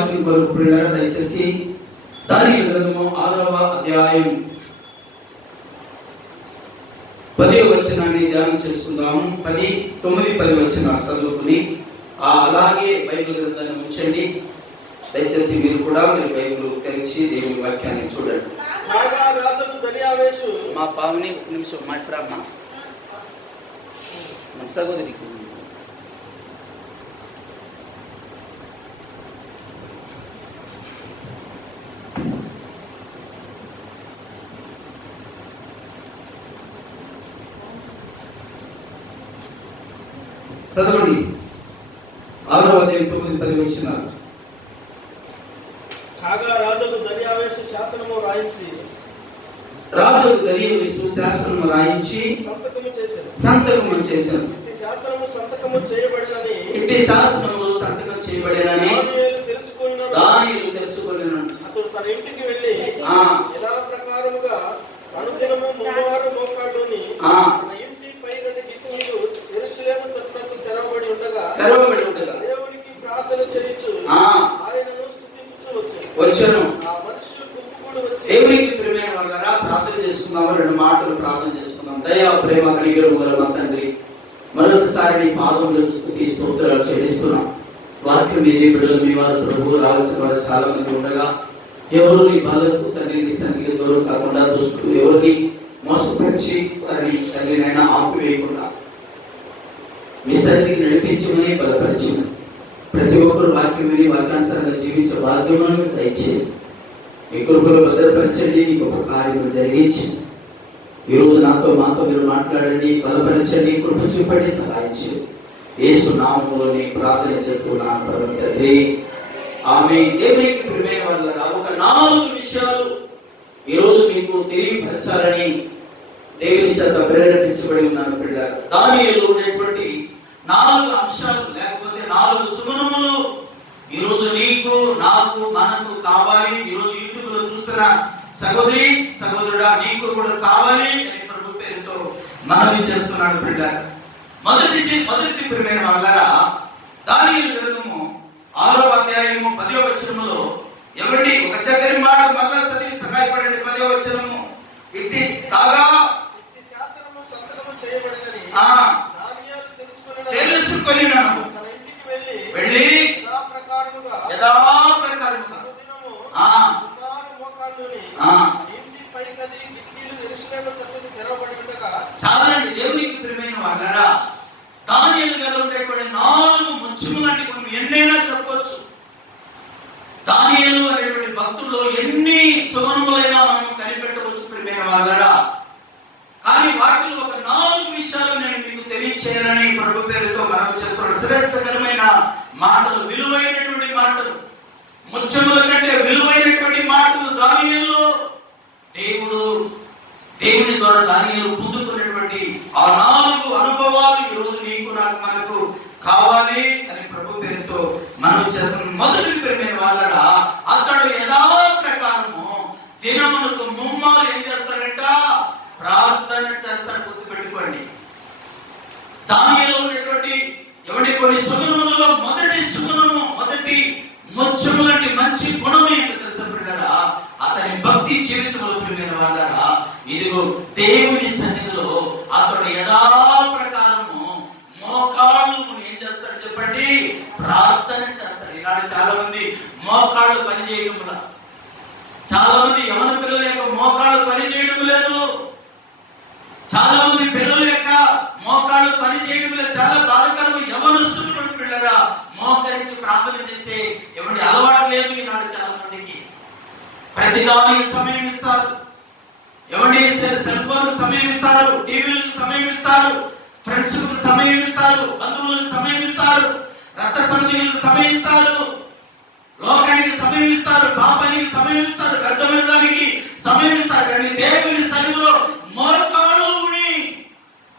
వాక్యం కొరకు పిల్లలు దయచేసి దానియేలు గ్రంథము 6వ అధ్యాయం 10వ వచనాన్ని ధ్యానం చేసుకుందాము. 9, 10 వచనాలు చదువుకుని అలాగే బైబిల్ గ్రంథాన్ని ఉంచండి. దయచేసి మీరు బైబిల్ తెరిచి దేవుని వాక్యాన్ని చూడండి. మా పావని ఒక నిమిషం మాట్లాడమ్మా. మన సహోదరికి చదవండి. 6వ అధ్యాయం 9, 10 వచనాలు. కాగా రాజుకు దర్యావేషు శాసనము రాయించి సంతకము చేశాను. ఇట్టి శాసనము సంతకం చేయబడినని దానియేలు తెలుసుకొనెను. అతడు తన ఇంటికి వెళ్ళి ఎలా ప్రకారముగా అనుదినము ముమ్మవారు మోకాళ్ళుని తన ఇంటి పై గది కిటికీలు యెరూషలేము తట్టునకు తెరవబడి ఉండగా దేవునికి ప్రార్థన చేయుచు ఆయనను స్తుతించుచు వచ్చెను. ఆ మనుషులు గుంపుకూడి వచ్చి దేవునికి ప్రియమైన వారలారా, ప్రార్థన చేసుకుందాము. 2 మాటలు ప్రార్థన చేసుకుందాం. దయా ప్రేమ కలిగిన మా తండ్రి, మరొకసారి నీ పాదములకు స్తుతి స్తోత్రాలు చెల్లిస్తున్నాం. వాక్యం మీది బిడ్డలు మీ వారు ప్రభు రావాల్సిన వారు చాలా మంది ఉండగా ఎవరు నీ బలకు తండ్రి నీ సన్నిధికి దూరం కాకుండా దుష్టులు ఎవరిని మోసపరిచి వారిని తండ్రినైనా ఆపివేయకుండా మీ సన్నిధికి నడిపించమని బలపరిచింది. ప్రతి ఒక్కరు వాక్యం విని వాక్యానుసారంగా జీవించే బాధ్యతను దయచేయండి. మీ కృపలో భద్రపరచండి. నీ గొప్ప కార్యములు జరిగించి ఈరోజు మాతో మీరు మాట్లాడండి, బలపరచండి, కృప చూపండి, సహాయం చేయండి. యేసు నామములో ప్రార్థన చేస్తున్నాను పరమ తండ్రి, ఆమేన్. దేవునికి ప్రియమైన వారలారా, ఒక 4 విషయాలు ఈరోజు మీకు తెలియపరచాలని దేవుని చేత ప్రేరేపించబడి ఉన్నాను పిల్లలు. దానియేలులో ఉన్నటువంటి 4 అంశాలు లేకపోతే 4 సుగుణములు ఈరోజు నీకు, నాకు, మనకు కావాలి. ఈరోజు యూట్యూబ్ లో చూస్తున్న సహోదరి సహోదరుడా, నీకు కూడా కావాలి అని ప్రభు పేరుతో మనవి చేస్తున్నాడు పిల్లలు. మొదటి ప్రియమైన వారలారా, దానియేలు గ్రంథము 6వ అధ్యాయము 10వ వచనములో ఎవరి ఒక చక్కని మాట మళ్ళా చదివి సహాయపడండి. 10వ వచనము, ఇట్టి కాగా శాసనము సంతకము చేయబడినని తెలుసుకొనినను. తన ఇంటికి వెళ్ళి యథాప్రకారముగా ఇంటి పై గది కిటికీలు యెరూషలేము తట్టునకు తెరవబడి ఉండగా. చాలండి. దేవునికి ప్రియమైన వారలారా, దానియేలు గారు ఉండేటువంటి 4 ముత్యములు లాంటి మనం ఎన్నైనా చెప్పొచ్చు. దానియేలు అనేటువంటి భక్తుల్లో ఎన్ని సుగుణములైనా మనం కనిపెట్టవచ్చు ప్రియమైన వారలారా. కానీ వాటిలో ఒక 4 విషయాలు నేను మీకు తెలియచేయాలని ప్రభు పేరుతో మనం చేస్తున్న శ్రేష్టకరమైన మాటలు, విలువైనటువంటి మాటలు, ముత్యముల కంటే విలువైనటువంటి మాటలు దానియేలులో దేవుని ద్వారా దానియేలు పొందుకున్నటువంటి ఆ 4 అనుభవాలు ఈరోజు నీకు, నాకు, మనకు కావాలి అని ప్రభు పేరుతో మనం చేస్తున్న మొదటి ప్రియమైన వారలారా, అతడు యథాప్రకారము దినమునకు ముమ్మారు ఏం చేస్తాడంట? ప్రార్థన చేస్తాడు. గుర్తుపెట్టుకోండి. దానియేలులో ఉన్నటువంటి కొన్ని సుగుణములలో మొదటి సుగుణము, మొదటి ముత్యము లాంటి మంచి గుణం ఏంటో తెలుసా బిడ్డలారా? అతని భక్తి జీవితంలో ప్రియమైన వారలారా, ఇదిగో దేవుని సన్నిధిలో అతడు యథాప్రకారము మోకాళ్ళు ఏం చేస్తాడు చెప్పండి? ప్రార్థన చేస్తాడు. ఈనాడు చాలా మంది మోకాళ్ళు పని చేయడం, చాలా మంది యవన పిల్లల యొక్క మోకాళ్ళు పని చేయడం లేదు. చాలా మంది పిల్లల యొక్క మోకాళ్ళు పని చేయడం లేదు. చాలా బాధకరం. యవనస్తులు పిల్లరా మోకరించి ప్రార్థన చేసే ఎవరి అలవాటు లేదు ఈనాడు చాలా మందికి. ప్రతిదానికి సమయం ఇస్తారు. ఎవరి సెల్ ఫోన్ సమయం ఇస్తారు, టీవీలకు సమయం ఇస్తారు, ఫ్రెండ్స్ కు సమయం ఇస్తారు, బంధువులకు సమయం ఇస్తారు, రక్త సంబంధికులకు సమయం ఇస్తారు, లోకానికి సమయం ఇస్తారు, పాపానికి సమయం ఇస్తారు, వ్యర్థమైన దానికి సమయం ఇస్తారు. కానీ దేవుని సన్నిధిలో మోకాళ్ళు ఉని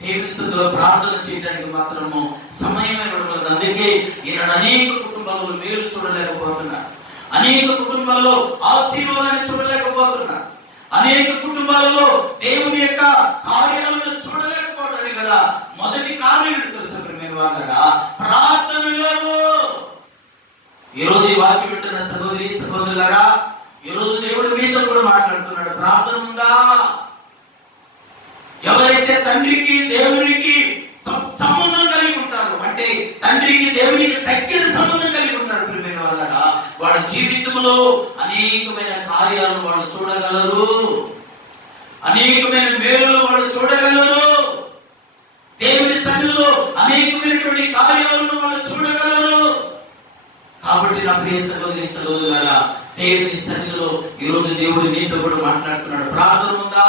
దేవుని సన్నిధిలో ప్రార్థన చేయడానికి మాత్రము సమయం ఇవ్వడం లేదు. అందుకే ఈనాడు అనేక కుటుంబాలలో మేలు చూడలేకపోతున్నారు, అనేక కుటుంబాల్లో ఆశీర్వాదాన్ని చూడలేకపోతున్నారు, అనేక కుటుంబాలలో దేవుని యొక్క కార్యాలను చూడలేకపోవడానికి గల మొదటి కారణం తెలుసు ప్రియమైన వారలారా, ప్రార్థన లేదు. ఈ రోజు ఈ వాక్యం వింటున్న సహోదరి సహోదరులారా, ఈ రోజు దేవుడు మీతో కూడా మాట్లాడుతున్నాడు. ప్రార్థన ఉందా? ఎవరైతే తండ్రికి దేవునికి సంబంధం కలిగి ఉంటారు, అంటే తండ్రికి దేవునికి దగ్గర సంబంధం కలిగి ఉంటారు ప్రియమైన వాళ్ళరా, వాళ్ళ జీవితంలో అనేకమైన కార్యాలను వాళ్ళు చూడగలరు, అనేకమైన మేలులు వాళ్ళు చూడగలరు, దేవుని సన్నిధిలో అనేకమైనటువంటి కార్యాలను వాళ్ళు చూడగలరు. కాబట్టి నా ప్రియ సహోదరి సహోదరులారా, దేవుని సన్నిధిలో ఈరోజు దేవుడు నీతో కూడా మాట్లాడుతున్నాడు. ప్రార్థన ఉందా?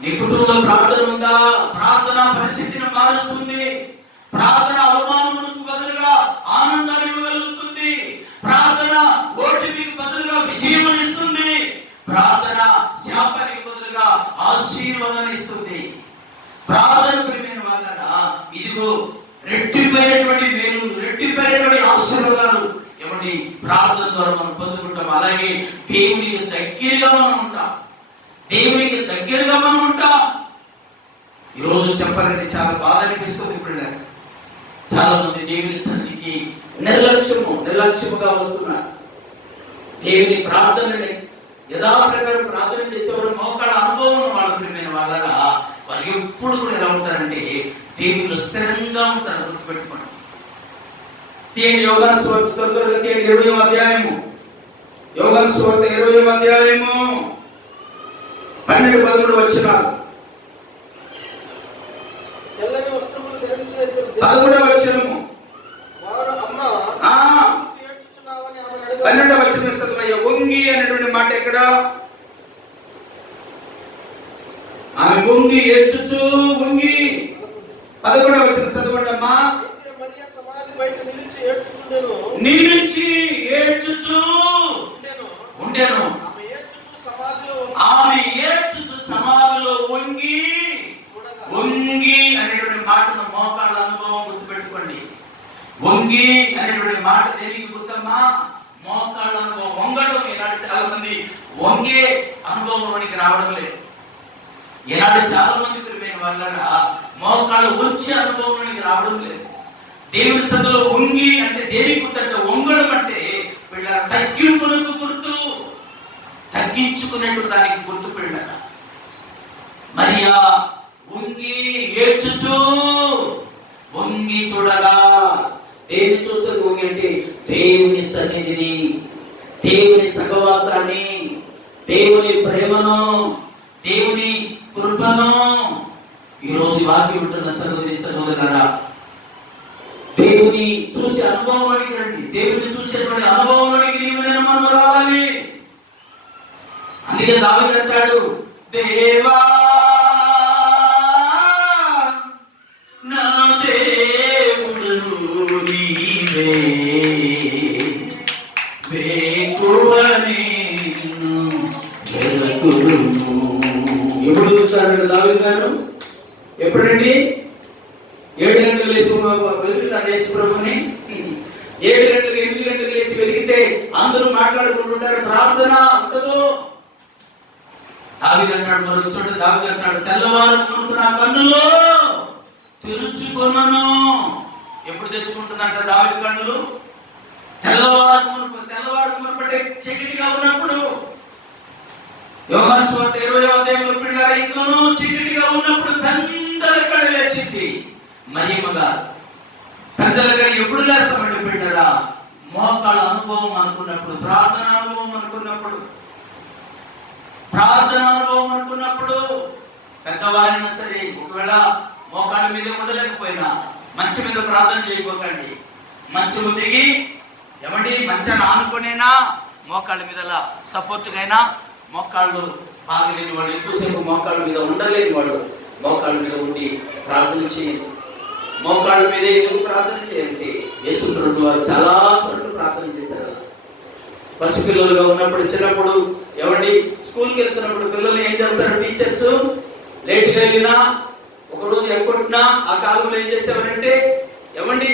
నీ కుటుంబంలో ప్రార్థన ఉందా? ప్రార్థన పరిస్థితిని మారుస్తుంది. ప్రార్థన అవమానములకు బదులుగా ఆనందాన్ని ఇవ్వగలుగుతుంది. ప్రార్థన ఓటమికి బదులుగా విజయం ఇస్తుంది. ప్రార్థన శాపానికి బదులుగా ఆశీర్వాదాన్ని ఇస్తుంది. ప్రార్థన ప్రియమైన వాళ్ళరా, ఇదిగో రెట్టిపోయినటువంటి మేలు, రెట్టిపోయినటువంటి ఆశీర్వాదాలు ఏమండి ప్రార్థన ద్వారా మనం పొందుకుంటాం. అలాగే దేవునికి దగ్గరగా మనం ఉంటాం. దేవునికి దగ్గరగా మనం ఉంటాం. ఈరోజు చెప్పాలంటే చాలా బాధ అనిపిస్తుంది. ఇప్పుడు చాలా మంది దేవుని సన్నిధికి నిర్లక్ష్యముగా వస్తున్నారు. దేవుని ప్రార్థనని యథాప్రకారం ప్రార్థన చేసేవారు మోకాళ్ళ అనుభవం వాళ్ళ ప్రియమైన వాళ్ళరా, వారు ఎప్పుడు కూడా ఎలా ఉంటారంటే దేవుళ్ళు స్థిరంగా ఉంటారు. గుర్తుపెట్టుకోండి. యోగాను సువార్త 20వ అధ్యాయము, యోగాను సువార్త 20వ అధ్యాయము 12-13 వచనాలు. 11వ వచనము. 12వ వచనం చదవయ్య. వంగి అనేటువంటి మాట ఎక్కడ? ఆమె వంగి ఏడ్చుచు వంగి. 11వ వచనం చదవండమ్మా. నిలిచి ఏడ్చుచు ఉండెను. ఆమె ఏడ్చుచు సమాధిలో వంగి అనేటువంటి మాటను మోకాళ్ళ అనుభవం గుర్తుపెట్టుకోండి. వంగి అనేటువంటి మాట దేనికి గుర్తమ్మా? మోకాళ్ళ అనుభవం. వంగడం ఈనాడు చాలా మంది వంగే అనుభవంలోనికి రావడం లేదు. ఈనాడు చాలా మంది ప్రియమైన వాళ్ళరా మోకాళ్ళు వచ్చే అనుభవంలోనికి రావడం లేదు. దేవుని సన్నిధిలో వంగి అంటే దేనికి గుర్తంటే వంగడం అంటే వీళ్ళ తగ్గింపులకు గుర్తు, తగ్గించుకునేటువంటి దానికి గుర్తు పిల్లల. మరియా వంగి ఏడ్చుచు వంగి చూడగా. దేని చూస్తే వంగి అంటే దేవుని సన్నిధిని, దేవుని సహవాసాన్ని, దేవుని ప్రేమను, దేవుని కృపను. ఈరోజు వాక్యం ఉంటున్న సహోదరి సహోదరులారా, దేవుని చూసే అనుభవంలోనికి రండి. దేవుని చూసేటువంటి అనుభవంలోనికి నీవు నేను మనం రావాలి. అందుకే దావీదు అంటాడు, దేవా నా దేవుడు నీవే, వేకువ నిన్ను వెదకుదును. ఎప్పుడు చూస్తాడు దావీదు గారు? ఎప్పుడండి? 7 గంటలకు లేచి వెతుకుతాడు యేసు ప్రభుని. 7 గంటలకు 8 గంటలకు లేచి వెతికితే అందరూ మాట్లాడుకుంటుంటారు, ప్రార్థన ఉండదు. దావీదు అంటాడు, మరొక చోట దావీదు అంటాడు, తెల్లవారు మునుపు నా కన్నులో తెరుచుకొనను. ఎప్పుడు తెచ్చుకుంటుందంట దావీదు కన్నులు? తెల్లవారు మునుపు అంటే చీకటిగా ఉన్నప్పుడు. యోహాను సువార్త 20వ అధ్యాయంలో పిల్లల ఇంట్లోనూ చీకటిగా ఉన్నప్పుడు పెద్దలక్కడ లేచింది మరియమ్మగా. పెద్దలుగా ఎప్పుడు లేస్తామంటే బిడ్డరా, మోకాళ్ళ అనుభవం అనుకున్నప్పుడు, ప్రార్థన అనుభవం అనుకున్నప్పుడు, పెద్దవారైనా సరే ఒకవేళ మోకాళ్ళ మీద ఉండలేకపోయినా మంచం మీద ప్రార్థన చేయకపోకండి. మంచము దిగి ఏమండి మంచాన్ని ఆనుకొనైనా మోకాళ్ళ మీద సపోర్ట్గా అయినా, మోకాళ్ళు బాగలేని వాడు, ఎక్కువసేపు మోకాళ్ళ మీద ఉండలేని వాడు మోకాళ్ళ మీద ఉండి ప్రార్థన చేయండి. మోకాళ్ళ మీద ఎందుకు ప్రార్థన చేయండి? యేసు ప్రభువు వారు చాలా చోట్ల ప్రార్థన చేశారు. పసిపిల్లలుగా ఉన్నప్పుడు, చిన్నప్పుడు ఏమండి స్కూల్కి వెళ్తున్నప్పుడు పిల్లలు ఏం చేస్తారు? టీచర్స్ లేట్గా వెళ్ళినా, ఒకరోజు ఎక్కొట్టినా ఆ కాలంలో ఏం చేసేవారంటే ఏమండి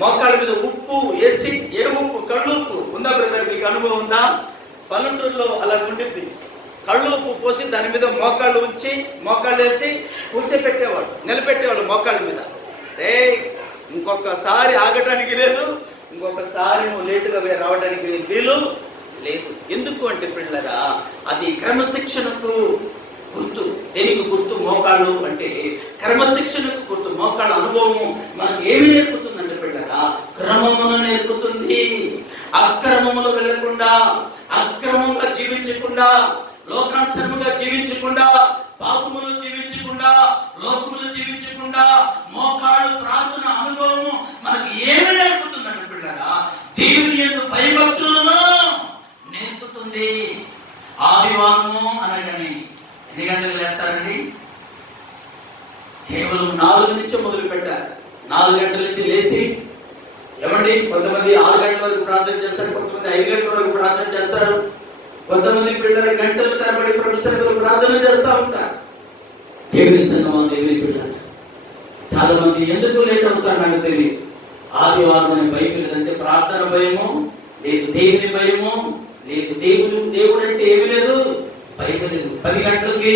మోకాళ్ళ మీద ఉప్పు వేసి, ఏ ఉప్పు? కళ్ళు ఉప్పు. ఉందా బ్రదర్, మీకు అనుభవం ఉందా? పల్లెటూరులో అలా ఉండింది. కళ్ళు ఉప్పు పోసి దాని మీద మోకాళ్ళు ఉంచి, మోకాళ్ళు వేసి కూర్చోపెట్టేవాడు, నిలబెట్టేవాడు మోకాళ్ళ మీద. ఇంకొకసారి ఆగటానికి లేదు, ఇంకొకసారి నువ్వు లేటుగా రావడానికి వీలు లేదు. ఎందుకు అంటే పిల్లరా, అది క్రమశిక్షణకు గుర్తు. దేనికి గుర్తు? మోకాళ్ళు అంటే క్రమశిక్షణకు గుర్తు. మోకాళ్ళ అనుభవము మనకు ఏమి నేర్పుతుందంటే పిల్లరా, క్రమమును నేర్పుతుంది. అక్రమములు వెళ్లకుండా, అక్రమంగా జీవించకుండా, లోకానుసరముగా జీవించకుండా, పాపములు జీవించకుండా, లోకములు జీవించకుండా మోకాళ్ళు ప్రార్థన అనుభవము మనకు ఏమి నేర్పుతుందంటే పిల్లరా, దేవుని యందు భయభక్తులను నేర్పుతుంది. ఆదివారము అనగానే ఎన్ని గంటలకు లేస్తారండి? కేవలం 4 నుంచి మొదలు పెట్టారు. 4 గంటల నుంచి లేచి ఏమండి, కొంతమంది 6 గంటల వరకు ప్రార్థన చేస్తారు, కొంతమంది 5 గంటల వరకు ప్రార్థన చేస్తారు, కొంతమంది పిల్లలు గంటల తరబడి ప్రొఫెసర్లు ప్రార్థన చేస్తూ ఉంటారు. దేవుని సంగమం, దేవుని పిల్లలు చాలా మంది ఎందుకు లేట్ అవుతారు నాకు తెలియదు. ఆదివారం అనే భయం లేదంటే ప్రార్థన భయము లేదు, దేవుని భయము లేదు, దేవుడు అంటే ఏమి లేదు, భయం లేదు. 10 గంటలకి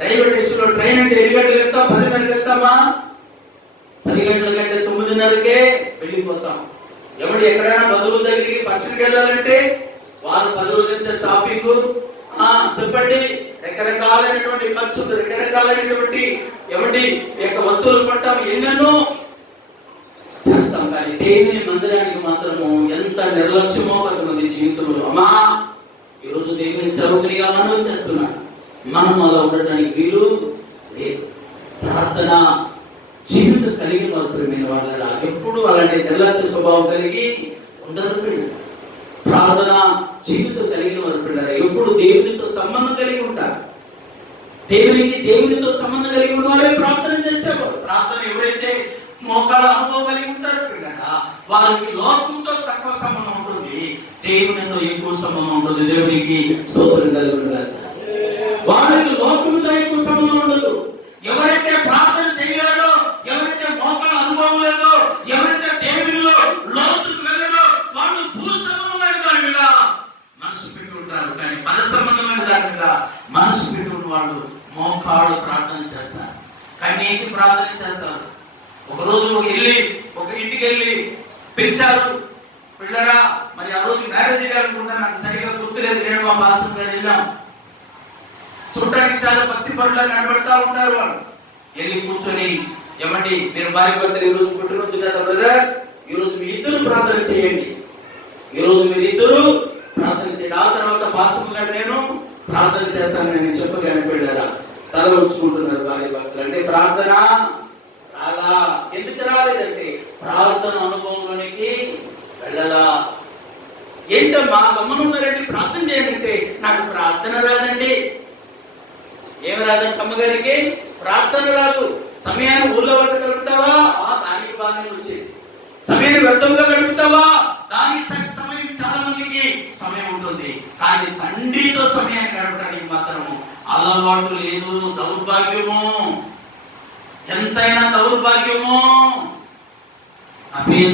రైల్వే స్టేషన్ లో ట్రైన్ అంటే 7 గంటలకు వెళ్తాం, 10 గంటలకు వెళ్తామా? 10 గంటల కంటే 9:30కే వెళ్ళిపోతాం. ఎవడు ఎక్కడైనా బంధువుల దగ్గరికి ఫంక్షన్కి వెళ్ళాలంటే వారు 10 రోజుల నుంచి షాపింగ్ చెప్పండి, రకరకాలైనటువంటి ఖర్చులు, రకరకాలైనటువంటి ఏమండి యొక్క వస్తువులు కొంటాం, ఎన్నెన్నో చేస్తాం. కానీ దేవుని మందిరానికి మాత్రము ఎంత నిర్లక్ష్యమో కొంతమంది జీవితంలో. అమ్మా, ఈరోజు దేవుని సేవకునిగా మనం చేస్తున్నాం, మనం అలా ఉండడానికి వీలు లేదు. ప్రార్థన జీవితం కలిగిన వారు ప్రియమైన వాళ్ళ ఎప్పుడు అలాంటి నిర్లక్ష్య స్వభావం కలిగి ఉండరు పిల్లలు. ప్రార్థన జీవితం కలిగిన వారు పిల్లలు ఎప్పుడు దేవునితో సంబంధం కలిగి ఉంటారు. దేవునితో సంబంధం కలిగి ఉన్న వారే ప్రార్థన చేసేవారు. ప్రార్థన ఎవరైతే మోకాళ్ళ అనుభవం కలిగి ఉంటారు పిల్లరా, వారికి లోకంతో తక్కువ సంబంధం ఉంటుంది, దేవునితో ఎక్కువ సంబంధం ఉంటుంది. దేవునికి స్తోత్రం కలుగును. వారికి లోకంతో ఎక్కువ సంబంధం ఉండదు. ఎవరైతే ప్రార్థన చేయలేదో, ఎవరైతే మోకాళ్ళ అనుభవం లేదో, ఎవరైతే దేవునిలో లోతుకు వెళ్ళదో, వాళ్ళు భూ సంబంధమైన దాని మీద మనసు పెట్టి ఉంటారు. కానీ పద సంబంధమైన దాని మీద మనసు పెట్టి ఉన్న వాళ్ళు మోకాళ్ళు ప్రార్థన చేస్తారు, కన్నీటి ప్రార్థన చేస్తారు. ఒకరోజు ఒక ఇంటికి వెళ్ళి పిలిచారు, పిల్లరా మరి ఆ రోజు మ్యారేజ్ అనుకుంటా, నాకు సరిగా గుర్తులేదు. నేను మా పాస్టర్ గారు వెళ్ళాం. చూడటానికి చాలా భక్తి పరులా కనబడతా ఉంటారు. వాళ్ళు వెళ్ళి కూర్చొని, ఏమండి మీరు భార్య భర్తలు ఈరోజు పుట్టినరోజు కదా బ్రదర్, ఈరోజు మీ ఇద్దరు ప్రార్థన చేయండి, ఈరోజు మీరు ఇద్దరు ప్రార్థన చేయండి, ఆ తర్వాత పాస్టర్ గారు నేను ప్రార్థన చేస్తాను నేను చెప్పగానే పిల్లరా తల ఉంచుకుంటున్నారు భార్య భర్తలు. అంటే ప్రార్థన రాలా. ఎందుకు రాలేదంటే ప్రార్థన అనుభవంలోనికి వెళ్ళలా. ఏంటమ్మా గమ్మనున్నారండి, ప్రార్థన చేయాలంటే నాకు ప్రార్థన రాదండి. ఏమి రాదండి అమ్మగారికి? ప్రార్థన రాదు. సమయాన్ని ఊళ్ళో వద్ద గడుపుతావా? దానికి బాగానే వచ్చింది. సమయాన్ని వ్యర్థంగా గడుపుతావా? దానికి సమయం చాలా మందికి సమయం ఉంటుంది, కానీ తండ్రితో సమయాన్ని గడపడానికి మాత్రం అలవాటు లేదు. దౌర్భాగ్యము, ఎంతైనా దౌర్భాగ్యము. ఆ ప్రియ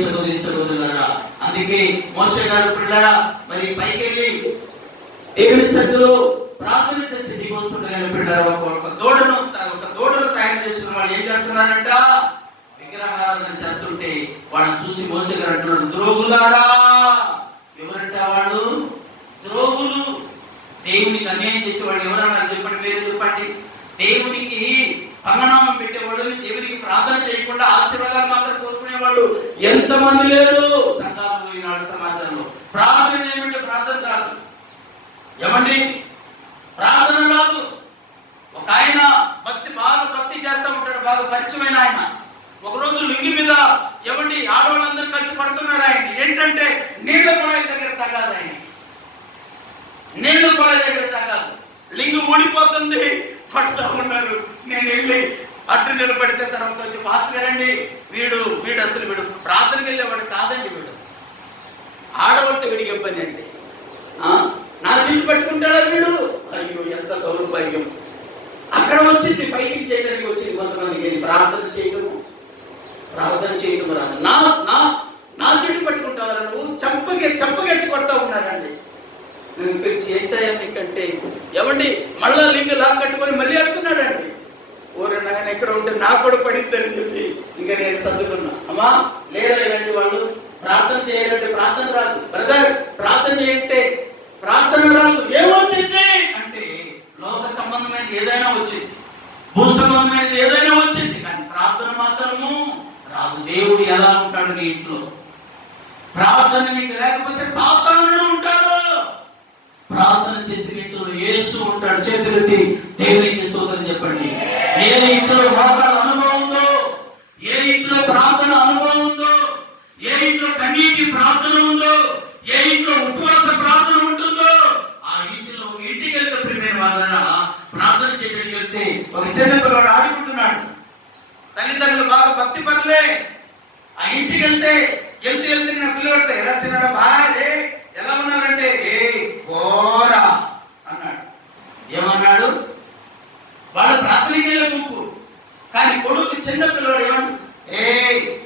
సహోదరులారా, అందుకే మోషే గారు పిల్లరా మరి పైకి వెళ్ళి దేవుని సన్నిధిలో ప్రార్థన చేసి దిగొస్తుండగానే పిల్లరా ఒక దూడను తయారు చేసిన వాళ్ళు ఏం చేస్తున్నారంట? విగ్రహారాధన చేస్తుంటే వాళ్ళని చూసి మోషే గారు అంటున్నారు, ద్రోగులారా. ఎవరంట వాళ్ళు? ద్రోగులు. దేవునికి అన్యాయం చేసేవాళ్ళు ఎవరన్నా చెప్పండి, పేరు చెప్పండి. దేవునికి పంగనామం పెట్టేవాళ్ళు, దేవునికి ప్రార్థన చేయకుండా ఆశీర్వాదాలు మాత్రం కోరుకునేవాళ్ళు ఎంతమంది లేరు సంఘాలలో ఈనాడు సమాజంలో. ప్రార్థన ఏమంటే ప్రార్థన రాదు. ఏమండి ప్రార్థన రాదు. ఒక ఆయన బాగా భక్తి చేస్తూ ఉంటాడు, బాగా పరిచయమైన ఆయన. ఒకరోజు లింగి మీద ఏమండి ఆడవాళ్ళందరూ కలిసి పడుతున్నారు. ఆయన ఏంటంటే నీళ్ల కొళాయి దగ్గర తగ్గాలి. ఆయన నీళ్ల కొళాయి దగ్గర తగ్గాలి. లింగి ఊడిపోతుంది, పడుతూ ఉన్నారు. నేను వెళ్ళి అడ్డు నిలబడితే తర్వాత వచ్చి పాస్టర్ గారండి వీడు అసలు ప్రార్థనకి వెళ్ళేవాడు కాదండి, వీడు ఆడవాళ్ళతో వీడికి ఇబ్బంది అండి, నా చెల్లి పట్టుకుంటాడా వీడు? అయ్యో ఎంత దౌర్భాగ్యం. అక్కడ వచ్చింది ఫైటింగ్ చేయడానికి వచ్చింది కొంతమందికి. ప్రార్థన చేయటము రాదు. నా చెట్టు పట్టుకుంటావా నువ్వు? చంపగేసి కొడతా ఉన్నారండి. నేను పిలిచి ఏంటంటే ఏమండి మళ్ళా లింగు లాక్ కట్టుకొని మళ్ళీ వెళ్తున్నాడండి. ఓరే నాయన ఎక్కడ ఉంటే నా కూడా పడిద్దని చెప్పి ఇంకా నేను సర్దుకున్నా. అమ్మా లేదా ఇలాంటి వాళ్ళు ప్రార్థన చేయాలంటే ప్రార్థన రాదు. బ్రదర్ ప్రార్థన చేయంటే ప్రార్థన రాదు. ఏమొచ్చింది అంటే లోక సంబంధమైనది ఏదైనా వచ్చింది, భూ సంబంధమైనది ఏదైనా వచ్చింది, కానీ ప్రార్థన మాత్రము రాదు. దేవుడు ఎలా ఉంటాడు నీ ఇంట్లో? ప్రార్థన నీకు లేకపోతే సాతానుడు ఉంటాడు. ప్రార్థన చేసిన ఇంట్లో యేసు ఉంటాడు. చేతులెత్తి దేవునికి స్తోత్రం చెప్పండి. ఏ ఇంట్లో మోకాళ్ళ అనుభవం ఉందో, ఏ ఇంట్లో ప్రార్థన అనుభవం ఉందో, ఏ ఇంట్లో కన్నీటి ప్రార్థన ఉందో, ఏ ఇంట్లో ఉపవాస ప్రార్థన ఉంటుందో, ఆ ఇంటిలో ఒక ఇంటికి వెళ్తే ప్రియమైన వాళ్ళరా, ప్రార్థన చేయడానికి వెళ్తే ఒక చిన్న పిల్లవాడు ఆడుకుంటున్నాడు. తల్లిదండ్రులు బాగా భక్తి పరులే. ఆ ఇంటికి వెళ్తే నా పిల్లవాడితే ఎలా చిన్నాడు, బాగా ఎలా ఉన్నారంటే ఏ ఘోరా అన్నాడు. ఏమన్నాడు? వాడు ప్రార్థనకి వెళ్ళే గుంపు, కానీ కొడుకు చిన్న పిల్లవాడు ఏమన్నాడు? ఏ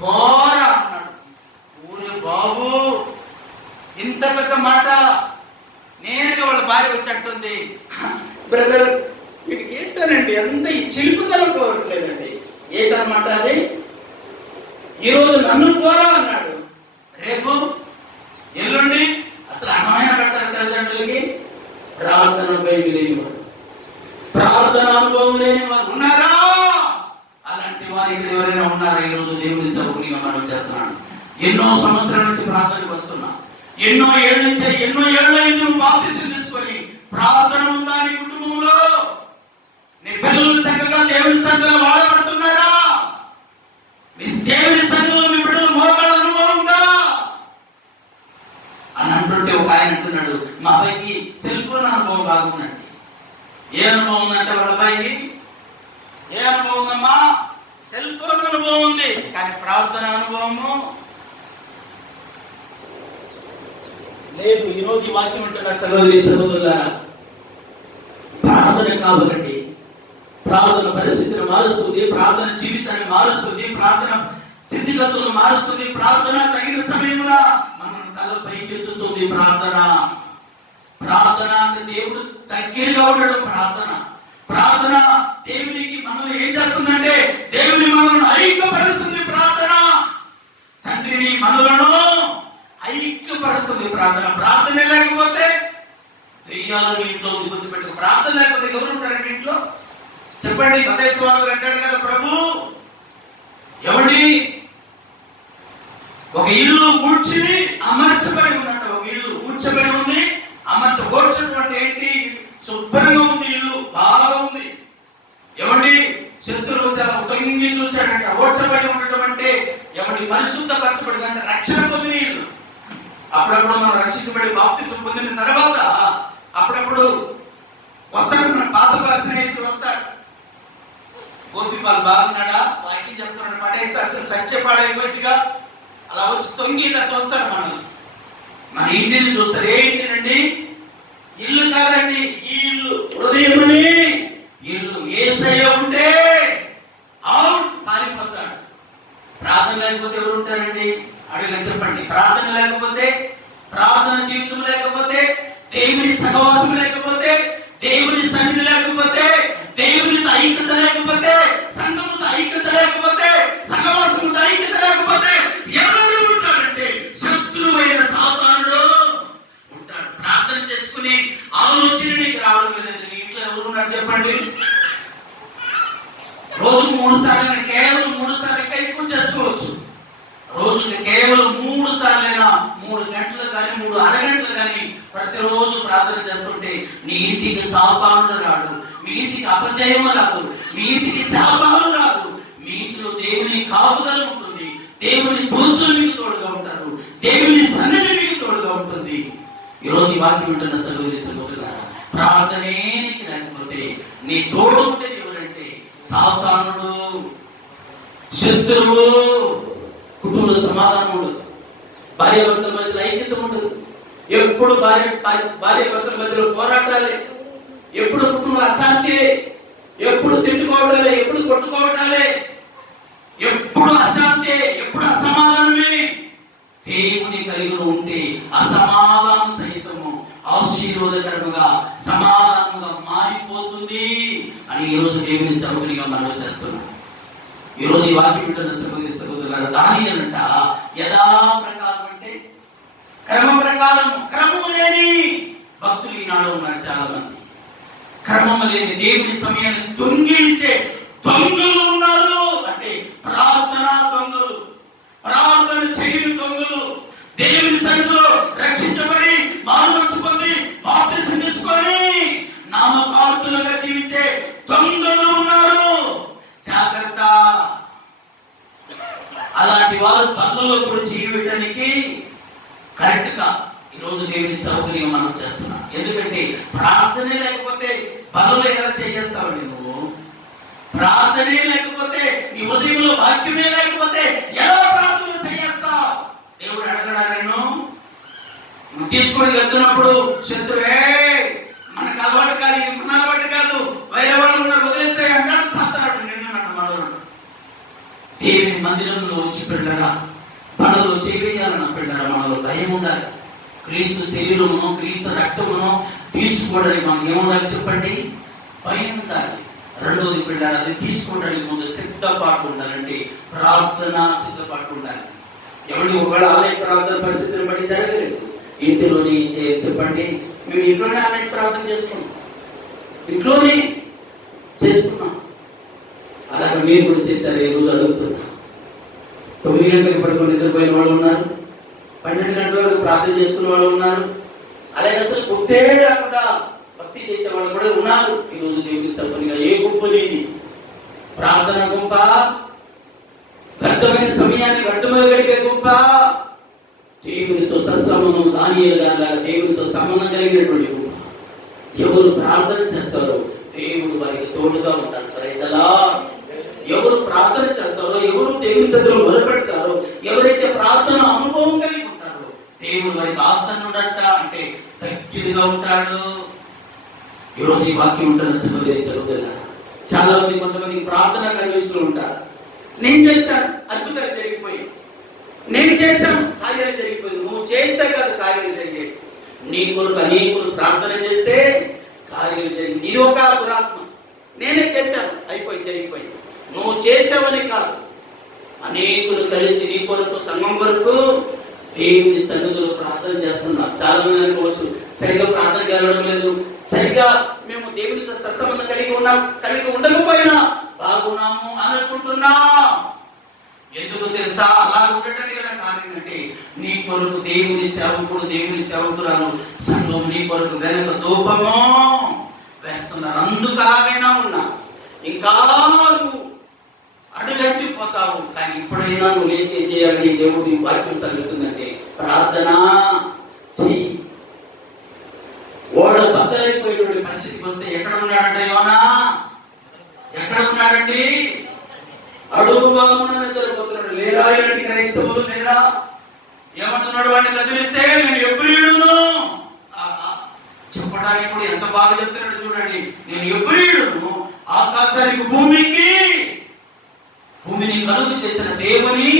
ఘోరా అన్నాడు. ఊరే బాబు, ఇంత పెద్ద మాట. నేరుగా వాళ్ళ భార్య వచ్చేట్టుంది. బ్రదర్ వీడికి ఏంటోనండి ఎంత ఈ చిలుపుదలం పోవట్లేదండి. ఏంటన్నమాట అది? ఈరోజు నన్ను పోరా అన్నాడు, రేపు ఎల్లుండి అసలు అన్నమైన పెడతారు తల్లిదండ్రులకి. ప్రార్థనపై లేనివారు, ప్రార్థన అనుభవం లేని వారు ఉన్నారా? అలాంటి వారు ఇక్కడ ఎవరైనా ఉన్నారా? ఈరోజు దేవుని సౌకర్యంగా మనం చేస్తున్నాను. ఎన్నో సంవత్సరాల నుంచి ప్రార్థనకు వస్తున్నా, ఎన్నో ఏళ్ళ నుంచి, ఎన్నో ఏళ్ళైంది నువ్వు బాప్తిసం తీసుకొని. ప్రార్థన ఉందా నీ కుటుంబంలో? నీ పిల్లలు చక్కగా దేవుని సంఘంలో వాడబడుతున్నారా? నీ దేవుని సంఘంలో మీ బిడ్డలు మోకాళ్ళ అనుభవం ఉందా అని అంటుంటే ఒక ఆయన అంటున్నాడు, మా అబ్బాయికి సెల్ ఫోన్ అనుభవం బాగుందండి. ఏ అనుభవం ఉందంటే వాళ్ళ అబ్బాయికి? ఏ అనుభవం ఉందమ్మా? సెల్ ఫోన్ అనుభవం ఉంది, కానీ ప్రార్థన అనుభవము లేదు. ఈరోజు ఈ వాక్యం ఉంటున్న సహోదరి సహోదరులారా, ప్రార్థన కావాలండి. ప్రార్థన పరిస్థితిని మారుస్తుంది, ప్రార్థన జీవితాన్ని మారుస్తుంది, ప్రార్థన స్థితిగతులను మారుస్తుంది. ప్రార్థన తగిన సమయమున మనం తల పైకెత్తుతుంది. ప్రార్థన అంటే దేవుడు దగ్గరగా ఉండడం ప్రార్థన. ప్రార్థన దేవునికి మనం ఏం చేస్తుందంటే దేవుని మనల్ని ఐక్యపరుస్తుంది. ప్రార్థన తండ్రిని మనలను ఐక్యపరుస్తుంది. ప్రార్థన లేకపోతే దెయ్యాలను ఇంట్లో గుర్తుపెట్టుకో. ప్రార్థన లేకపోతే ఎవరు ఉంటారండి ఇంట్లో? చెప్పండి. మత్తయి సువార్తలో అంటాడు కదా ప్రభు, ఎవడి ఒక ఇల్లు ఊడ్చి అమర్చబడి ఉందంట. ఒక ఇల్లు ఊడ్చబడి ఉంది, ఊడ్చడం అంటే ఏంటి? శుభ్రంగా ఉంది, ఇల్లు బాగా ఉంది. ఎవడి శత్రువు చాలా తొంగి చూశాడంట. ఊడ్చబడి ఉండటం అంటే ఎవడి పరిశుద్ధపరచబడి అంటే రక్షణ పొందిన ఇల్లు. అప్పుడప్పుడు మనం రక్షించబడి బాప్తిసం పొందిన తర్వాత అప్పుడప్పుడు వస్తాడు, మన పాత స్నేహితుడు వస్తాడు. గోపిపాలు బాగున్నాడా, వాక్యం చెప్తున్నాడు, పడేస్తే అసలు సత్య పాడైపోయిగా అలా వచ్చి తొంగి ఇలా చూస్తాడు. మన ఇంటిని చూస్తాడు. ఏ ఇంటినండి? ఇల్లు కాదండి, ఈ ఇల్లు హృదయమని ఇల్లు. యేసయ్య ఉంటే అవుట్ పారిపోతాడు. ప్రార్థన లేకపోతే ఎవరు ఉంటారండి? అడిగిన చెప్పండి. ప్రార్థన లేకపోతే, ప్రార్థన జీవితం లేకపోతే, దేవుని సహవాసం లేకపోతే, దేవుని సన్నిధి లేకపోతే, దేవునితో ఐక్యత లేకపోతే, సంఘముతో ఐక్యత లేకపోతే, సహవాసముతో ఐక్యత లేకపోతే ఎవరు ఉంటారంటే శత్రువైన సాతానుడు ఉంటాడు. ప్రార్థన చేసుకుని ఆలోచన నీకు రావడం లేదంటే నీ ఇంట్లో ఎవరు ఉన్నారు చెప్పండి? రోజు 3 సార్లు, కేవలం 3 సార్లు ఇంకా ఎక్కువ చేసుకోవచ్చు. రోజుకి కేవలం 3 సార్లైనా 3 గంటలు కానీ 3 అరగంటలు కానీ ప్రతిరోజు ప్రార్థన చేస్తుంటే నీ ఇంటికి సాతానుడు రాడు, మీ ఇంటికి అపజయము రాదు, మీ ఇంటికి శాపాలు రాదు. మీ ఇంట్లో దేవుని కాపుదల ఉంటుంది, దేవుని దూతలు మీకు తోడుగా ఉంటారు, దేవుని సన్నిధి మీకు తోడుగా ఉంటుంది. ఈరోజు ఈ వాక్యం ఉంటున్న సహోదరి సహోదరులారా, ప్రార్థనే నీకు లేకపోతే నీ తోడు ఉంటే ఎవరంటే సాతానుడు, శత్రువు. కుటుంబంలో సమాధానం ఉండదు, భార్యాభర్తల మధ్యలో ఐక్యత ఉండదు, ఎప్పుడు భార్యాభర్తల మధ్యలో పోరాటాలే, ఎప్పుడు కుటుంబంలో అశాంతి, ఎప్పుడు తిట్టుకోవటాలే, ఎప్పుడు కొట్టుకోవటాలే, ఎప్పుడు అశాంతి, ఎప్పుడు అసమాధానమే. దేవుని కలిగి ఉంటే అసమాధానం సహితము ఆశీర్వాదకరంగా సమాధానంగా మారిపోతుంది అని ఈరోజు దేవుని సౌకర్యంగా మనం చేస్తున్నాం. ఈరోజు ఈ వాక్యం వింటున్న సహోదరి సహోదరులారా, దానియేలు అంట యథాప్రకారం భక్తులు ఈనాడు ఉన్నారు చాలా మంది. క్రమం లేని దేవుని సమయాన్ని దొంగిలించే దొంగలు ఉన్నారు. అంటే ప్రార్థన దొంగలు, ప్రార్థన చేయని దొంగలు, దేవుని సన్నిధిలో రక్షించబడి మానవచ్చు పొంది బాప్తిసం తీసుకొని నామకార్థులుగా జీవించే దొంగలు ఉన్నారు. జాగ్రత్త. అలాంటి వారు పనుల్లో కూడా జీవించడానికి కరెక్ట్ గా ఈరోజు దేవుని సౌకర్యం మనం చేస్తున్నాం. ఎందుకంటే ప్రార్థనే లేకపోతే పనులు ఎలా చేస్తావు నువ్వు? ప్రార్థనే లేకపోతే నీ ఉదయంలో వాక్యమే లేకపోతే ఎలా ప్రార్థన చేస్తావు? దేవుడు అడగడా నేను? నువ్వు తీసుకొని వెళ్తున్నప్పుడు శత్రువే మనకు అలవాటు కాదు, ఇది మన అలవాటు కాదు, వేరే వాళ్ళు ఉన్నారు వదిలేస్తే అంటాడు సాతానుడు. నిన్ను నన్ను మనడు దేవుని మందిరంలో వచ్చి పెట్టారా, పనులు చేయాలన్న పెట్టారా, మనలో భయం ఉండాలి. క్రీస్తు శరీరమును క్రీస్తు రక్తమును తీసుకోవడానికి మనకు ఏముండాలి చెప్పండి? భయం ఉండాలి. రెండోది పెట్టారు, అది తీసుకోవడానికి ముందు సిద్ధపాటు ఉండాలంటే ప్రార్థన సిద్ధపాటు ఉండాలి. ఎవరి ఒకవేళ ఆలయ ప్రార్థన పరిస్థితిని బట్టి జరగలేదు, ఇంటిలోని చెప్పండి, మేము ఇంట్లోనే ఆలయ ప్రార్థన చేసుకున్నాం, ఇంట్లోనే చేసుకున్నాం. అలాగే మీరు కూడా చేశారు. ఈ రోజు అడుగుతున్నా, 9 గంటలకు పడుకొని నిద్రపోయిన వాళ్ళు ఉన్నారు, 12 గంటల వరకు ప్రార్థన చేసుకున్న వాళ్ళు ఉన్నారు, అలాగే అసలు గుర్తే రాకుండా భక్తి చేసే వాళ్ళు కూడా ఉన్నారు. ఈరోజు దేవుని సభ్యునిగా ఏ గుంపు లేని ప్రార్థన గుంప, వ్యర్థమైన సమయాన్ని వ్యర్థంగా గడిపే గుంప, దేవునితో సత్సంబంధం దానియేలు గారిలాగా దేవునితో సంబంధం కలిగినటువంటి గుంప. ఎవరు ప్రార్థన చేస్తారో దేవుడు వారికి తోడుగా ఉంటారు. రైతలా ఎవరు ప్రార్థన చేస్తారో, ఎవరు దేవుని సన్నిధిలో మొదలుపెడతారో, ఎవరైతే ప్రార్థన అనుభవం కలిగి ఉంటారో దేవుడు వారికి ఆసన్నుడంట, అంటే దగ్గరగా ఉంటాడు. ఈరోజు ఈ వాక్యం ఉంటున్న సహోదరి సహోదరులారా, చాలా మంది కొంతమంది ప్రార్థన కనిపిస్తూ ఉంటారు. నేను చేశాను, అద్భుతాలు జరిగిపోయి, నేను చేశాను, కార్యాలు జరిగిపోయింది. నువ్వు చేస్తే కాదు కార్యాలు జరిగేది, నీ కొరకు అనేకులు ప్రార్థన చేస్తే కార్యాలు జరిగింది. ఇది ఒక పురాత్మ. నేనే చేశాను, అయిపోయింది, జరిగిపోయింది. నువ్వు చేసావని కాదు, అనేకులు కలిసి నీ కొరకు సంఘం కొరకు దేవుని సన్నిధిలో ప్రార్థన చేస్తున్నారు. చాలా మంది అనుకోవచ్చు, సరిగ్గా ప్రార్థన చేయడం లేదు, సరిగ్గా మేము దేవునితో సత్సంబంధం కలిగి ఉండకపోయినా బాగున్నాము అనుకుంటున్నా. ఎందుకు తెలుసా? అలా ఉండటానికి గల కారణం ఏంటంటే నీ కొరకు దేవుని సేవకుడు, దేవుని సేవకురాలు సంఘం నీ కొరకు వెనక ధూపము వేస్తున్నారు. అందుకు అలాగైనా ఉన్నా, ఇంకా నువ్వు అడుగంటిపోతావు. కానీ ఇప్పుడైనా నువ్వు లేచి ఏం చేయాలని దేవుడి వాక్యం చదువుతుందంటే ప్రార్థన చెయ్యి. ఓడ బద్దలైపోయేటువంటి పరిస్థితికి వస్తే ఎక్కడ ఉన్నాడంటే యోనా? ఎక్కడ ఉన్నాడండి? అడుగు బాగున్న నిద్రపోతున్నాడు. లేరా ఇలాంటి క్రైస్తవులు లేరా? ఏమంటున్నాడు? వాడిని కదిలిస్తే నేను ఎబ్రీయుడును చెప్పడానికి కూడా ఎంత బాగా చెప్తున్నాడు చూడండి. నేను ఎబ్రీయుడును, ఆకాశానికి భూమిని కలుగు చేసిన దేవుని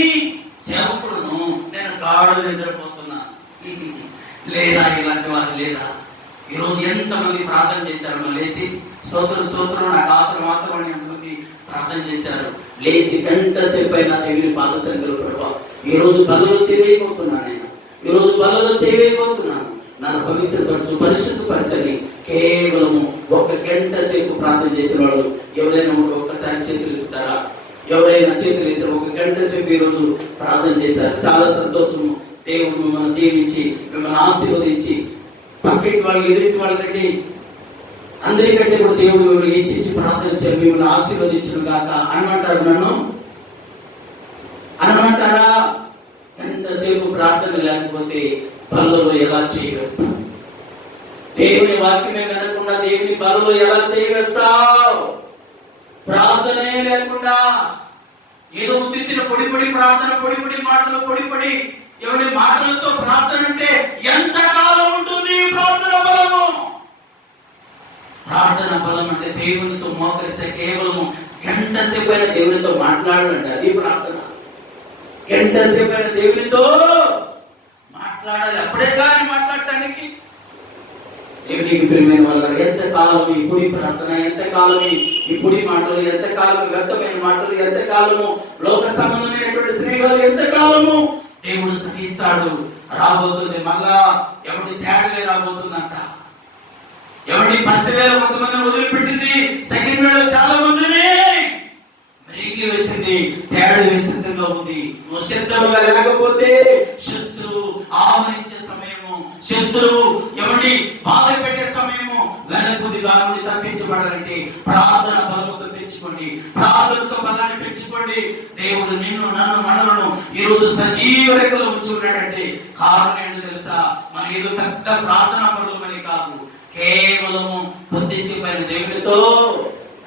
సేవకుడును, నేను గాఢ నిద్రపోతున్నా. లేరా ఇలాంటి వారు లేరా? ఈరోజు ఎంతమంది ప్రార్థన చేశారు? లేచి స్తోత్రం నాకు ఆత్రం అని ఎంతమంది ప్రార్థన చేశారు. లేచి గంట సేపు అయినా దేవుని పాద సన్నిధిలో ప్రభావం ఈరోజు బలలో చేయలేకపోతున్నాను, నేను ఈరోజు బలలో చేయలేకపోతున్నాను, నన్ను పవిత్రపరచు, పరిశుద్ధపరచని కేవలము 1 గంట సేపు ప్రార్థన చేసిన వాళ్ళు ఎవరైనా ఒక్కసారి చేతులు ఎత్తుతారా? ఎవరైనా చేతులు ఎత్తారు? 1 గంట సేపు ఈరోజు ప్రార్థన చేశారు. చాలా సంతోషము. దేవుడు మిమ్మల్ని దీవించి, మిమ్మల్ని ఆశీర్వదించి, పక్కింటి వాళ్ళు ఎదుటి వాళ్ళకంటే అందరికంటే కూడా దేవుడు మిమ్మల్ని హెచ్చించి ప్రార్థించారు, మిమ్మల్ని ఆశీర్వదించను గాక అనమంటారు. నన్ను అనమంటారా? ఎంతసేపు ప్రార్థన లేకపోతే పనులలో ఎలా చేయవేస్తావు? దేవుని వాక్యమే వినకుండా దేవుని పనులు ఎలా చేయవేస్తావు? ప్రార్థనే లేకుండా ఏదో ఉత్తిన పొడి ప్రార్థన, పొడి మాటలు, పొడి ఎవరి మాటలతో ప్రార్థన అంటే ఎంతకాలం ఉంటుంది ప్రార్థన బలము? ప్రార్థన బలం అంటే దేవునితో మోకరిస్తే కేవలము గంట సేపు అయిన దేవునితో మాట్లాడాలంటే అది ప్రార్థన. గంట సేపు అయిన దేవునితో మాట్లాడాలి, అప్పుడే కానీ మాట్లాడటానికి. దేవునికి ప్రియమైన వాళ్ళ ఎంతకాలం ఈ పొడి ప్రార్థన, ఎంతకాలం ఈ పొడి మాటలు, ఎంతకాలం వ్యర్థమైన మాటలు, ఎంతకాలము లోక సంబంధమైనటువంటి స్నేహాలు, ఎంతకాలము దేవుడు సహిస్తాడు? రాబోతుంది మళ్ళా ఎవరి తేడవే రాబోతుందంట. ఎవరి ఫస్ట్ వేలో కొంతమందిని వదిలిపెట్టింది, సెకండ్ వేలో చాలా మందిని బ్రేక్ వేసింది, తేడా విస్తృతంగా ఉంది. నువ్వు సిద్ధంగా లేకపోతే శత్రువు ఆవరించే సమయము, శత్రువు ఎవరిని బాధ పెట్టే సమయము, వెనకొద్ది దాని తప్పించబడాలంటే ప్రార్థన బలముతో పెంచుకోండి, ప్రార్థనతో బలాన్ని పెంచుకోండి. దేవుడు నిన్ను నన్ను మనలను ఈ రోజు సజీవ రేఖలో ఉంచి ఉన్నాడంటే కారణం ఏంటో తెలుసా? మన ఏదో పెద్ద ప్రార్థన పరులమని కాదు, కేవలము కొద్దిసేపైన దేవునితో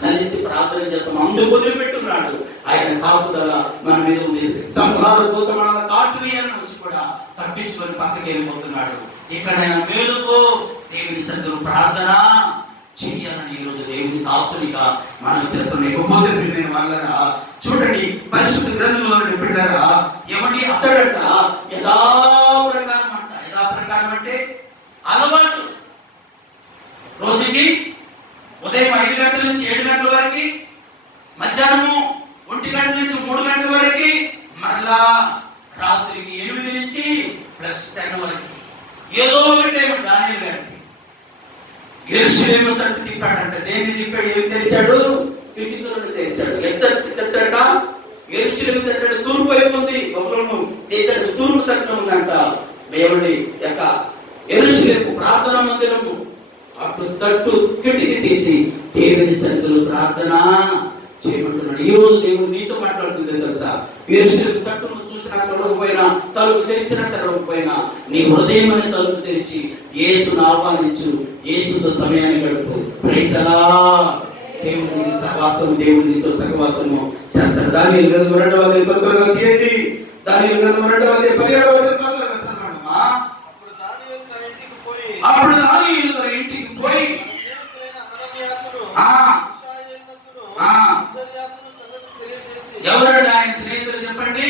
కలిసి ప్రార్థన చేస్తాం, అందుకు వదిలిపెట్టున్నాడు. ఆయన కాపుదల మన మీద ఉంది. సంహార దూత మన కాటు వేయాలని వచ్చి కూడా తప్పించుకొని పక్కకి వెళ్ళిపోతున్నాడు. ఇక్కడ మేలుకో, దేవుని సన్నిధిలో ప్రార్థన చెయ్యాలని ఈ రోజు దేవుని దాసునిగా మనం చేస్తున్నాం. ఇకపోతే ప్రియమైన వాళ్ళరా, చూడండి పరిశుద్ధ గ్రంథంలో పెట్టారా, ఎవరి అతడట యథాప్రకారం అంట. యథాప్రకారం అంటే అలవాటు. రోజుకి ఉదయం 5 గంటల నుంచి 7 గంటల వరకు, మధ్యాహ్నము 1 గంటల నుంచి 3 గంటల వరకు, మరలా రాత్రికి 8 నుంచి +10 వరకు ఏదో ఒక టైం దానియేలు గారికి యెరూషలేము తట్టు తిప్పాడంట. దేన్ని తిప్పాడు? ఏం తెరిచాడు? కిటికీలను తెరిచాడు. ఎంత తట్టట? యెరూషలేము తట్టు తూర్పు వైపు ఉంది. బబులోను దేశానికి తూర్పు తట్టున ఉందంట. దేవుడి యొక్క యెరూషలేము ప్రార్థనా మందిరము. అప్పుడు తట్టు కిటికీ తీసి దేవుని సన్నిధిలో ప్రార్థన చేయమంటున్నాడు. ఈ రోజు దేవుడు నీతో మాట్లాడుతుంది తెలుసా? యెరూషలేము తట్టును చూసినా తెరవకపోయినా, తలుపు తెరిచినా తెరవకపోయినా, నీ హృదయం అనే తలుపు తెరిచి యేసును ఆహ్వానించు, యేసుతో సమయాన్ని గడుపు. Praise the lord. దేవుని సహవాసము, దేవునితో సహవాసము చేస్తాడు. దానియేలు గ్రంథం 2వ అధ్యాయం త్వరగా తీయండి. దానియేలు గ్రంథం 2వ అధ్యాయం 17వ వచనం త్వరగా వస్తున్నాడమ్మా. అప్పుడు దానియేలు తన ఇంటికి పోయి ఎవరంటే ఆయన స్నేహితులు చెప్పండి.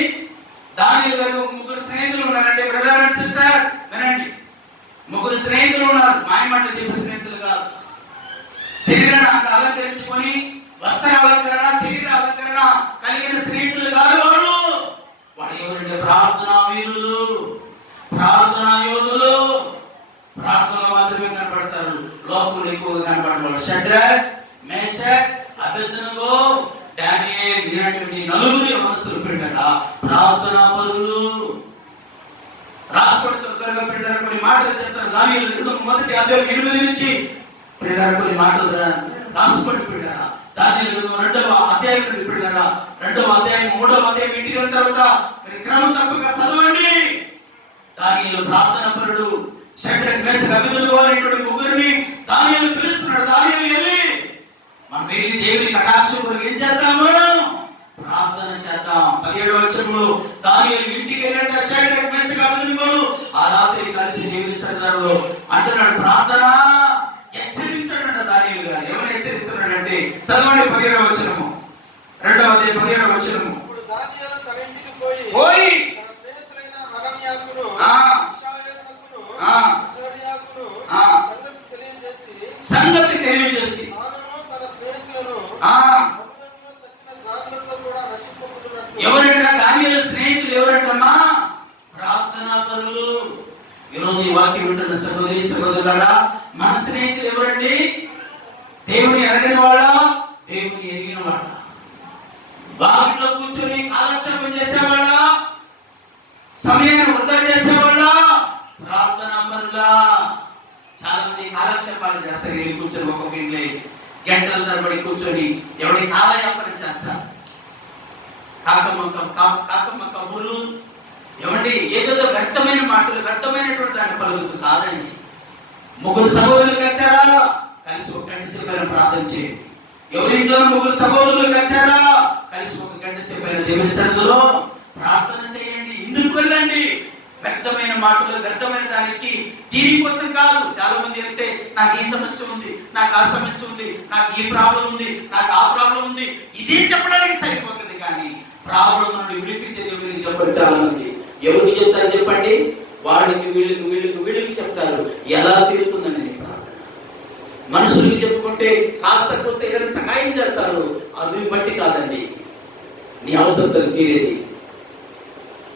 దానియేలు గారికి ఒక 3 స్నేహితులు ఉన్నారంటే, బ్రదర్ అండ్ సిస్టర్ వినండి, 3 స్నేహితులు ఉన్నారు. మాయమాటలు చెప్పే స్నేహితులు కాదు. శరీరాన్ని అలంకరించుకొని వస్త్ర అలంకరణ, శరీర అలంకరణ కలిగిన స్నేహితులు కాదు వాళ్ళు. వాళ్ళు ఎవరంటే ప్రార్థనా వీరులు, ప్రార్థనా యోధులు. ప్రార్థనలో మాత్రమే కనపడతారు, లోకంలో ఎక్కువగా కనపడతారు. షడ్రక్, మేషక్, అబేద్నెగో, దానియేలు ఇలాంటి 4 మనసులు పెట్టారా ప్రార్థనా పరులు. రాష్ట్రపతి త్వరగా పెట్టారు. కొన్ని మాటలు చెప్తారు. దానియేలు గ్రంథం 1వ అధ్యాయం 8 నుంచి పెట్టారు. కొన్ని మాటలు రాష్ట్రపతి పెట్టారా. దానియేలు గ్రంథం 2వ అధ్యాయం నుండి పెట్టారా. 2వ అధ్యాయం 3వ అధ్యాయం ఇంటికి వెళ్ళిన తర్వాత మీరు క్రమం తప్పక చదవండి. దానియేలు ప్రార్థనా పరుడు. షడ్రక్, మేషక్, అబేద్నెగో అనేటువంటి 3 దానియేలు పిలుస్తున్నాడు. దానియేలు వెళ్ళి మనం వెళ్ళి దేవుని కటాక్షం కొరకు ఏం చేద్దాము? ప్రార్థన చేద్దాం. 17వ వచనంలో దానియేలు ఇంటికి వెళ్ళాక షడ్రక్, మేషక్, అబేద్నెగో ఆ రాత్రి కలిసి దేవుని సన్నిధిలో అంటున్నాడు ప్రార్థన. హెచ్చరించాడంట దానియేలు గారు. ఎవరు హెచ్చరిస్తున్నాడంటే చదవండి 17వ వచనము, 2వ అధ్యాయం 17వ వచనము. ఇప్పుడు దానియేలు తన ఇంటికి పోయి తన స్నేహితులైన హనన్యాకును, మిషాయేలునకును, అజర్యాకును సంగతి తెలియజేసి తన స్నేహితులను ఎవరంట? దానియేలు స్నేహితులు ఎవరంటమ్మా? ప్రార్థనా పరులు. ఈరోజు ఈ వాక్యం వింటున్న సహోదరి సహోదరులారా, మన స్నేహితులు ఎవరండి? దేవుని ఎరగని వాడా, దేవుని ఎరిగిన వాడా? వాకిట్లో కూర్చొని కాలక్షేపం చేసేవాడా, సమయాన్ని వృధా చేసేవాడా, ప్రార్థనా పరులా? చాలా మంది కాలక్షేపాలు చేస్తారు. వెళ్ళి కూర్చొని ఒక్కొక్క ఇంట్లో గంటల తరబడి కూర్చొని ఎవరి కాలయాపన చేస్తారు. కాకమ్మ కబుర్లు ఏమండి, ఏదో వ్యర్థమైన మాటలు, వ్యర్థమైనటువంటి దాన్ని పలుకుతూ కాదండి. 3 సహోదరులు కలిసారా, కలిసి ఒక గంట సేపు ప్రార్థన చేయండి. ఎవరింట్లో 3 సహోదరులు కలిసారా, కలిసి ఒక గంట సేపు దేవుని సన్నిధిలో ప్రార్థన చేయండి. ఇందుకు వెళ్ళండి. వ్యర్థమైన మాటలు, వ్యర్థమైన దానికి దీనికోసం కాదు. చాలా మంది వెళ్తే నాకు ఈ సమస్య ఉంది, నాకు ఆ సమస్య ఉంది, నాకు ఈ ప్రాబ్లం ఉంది, నాకు ఆ ప్రాబ్లం ఉంది, ఇదే చెప్పడానికి సరిపోతుంది. కానీ ప్రాబ్లం నుండి విడిపించే దేవుడికి చెప్పరు చాలా మంది. ఎవరికి చెప్తారు చెప్పండి? వాడికి, వీళ్ళకి చెప్తారు ఎలా తీరుతుందని ప్రార్థన. మనుషులకి చెప్పుకుంటే కాస్త కోస్త ఏదైనా సహాయం చేస్తారు, అది బట్టి కాదండి నీ అవసరతలు తీరేది.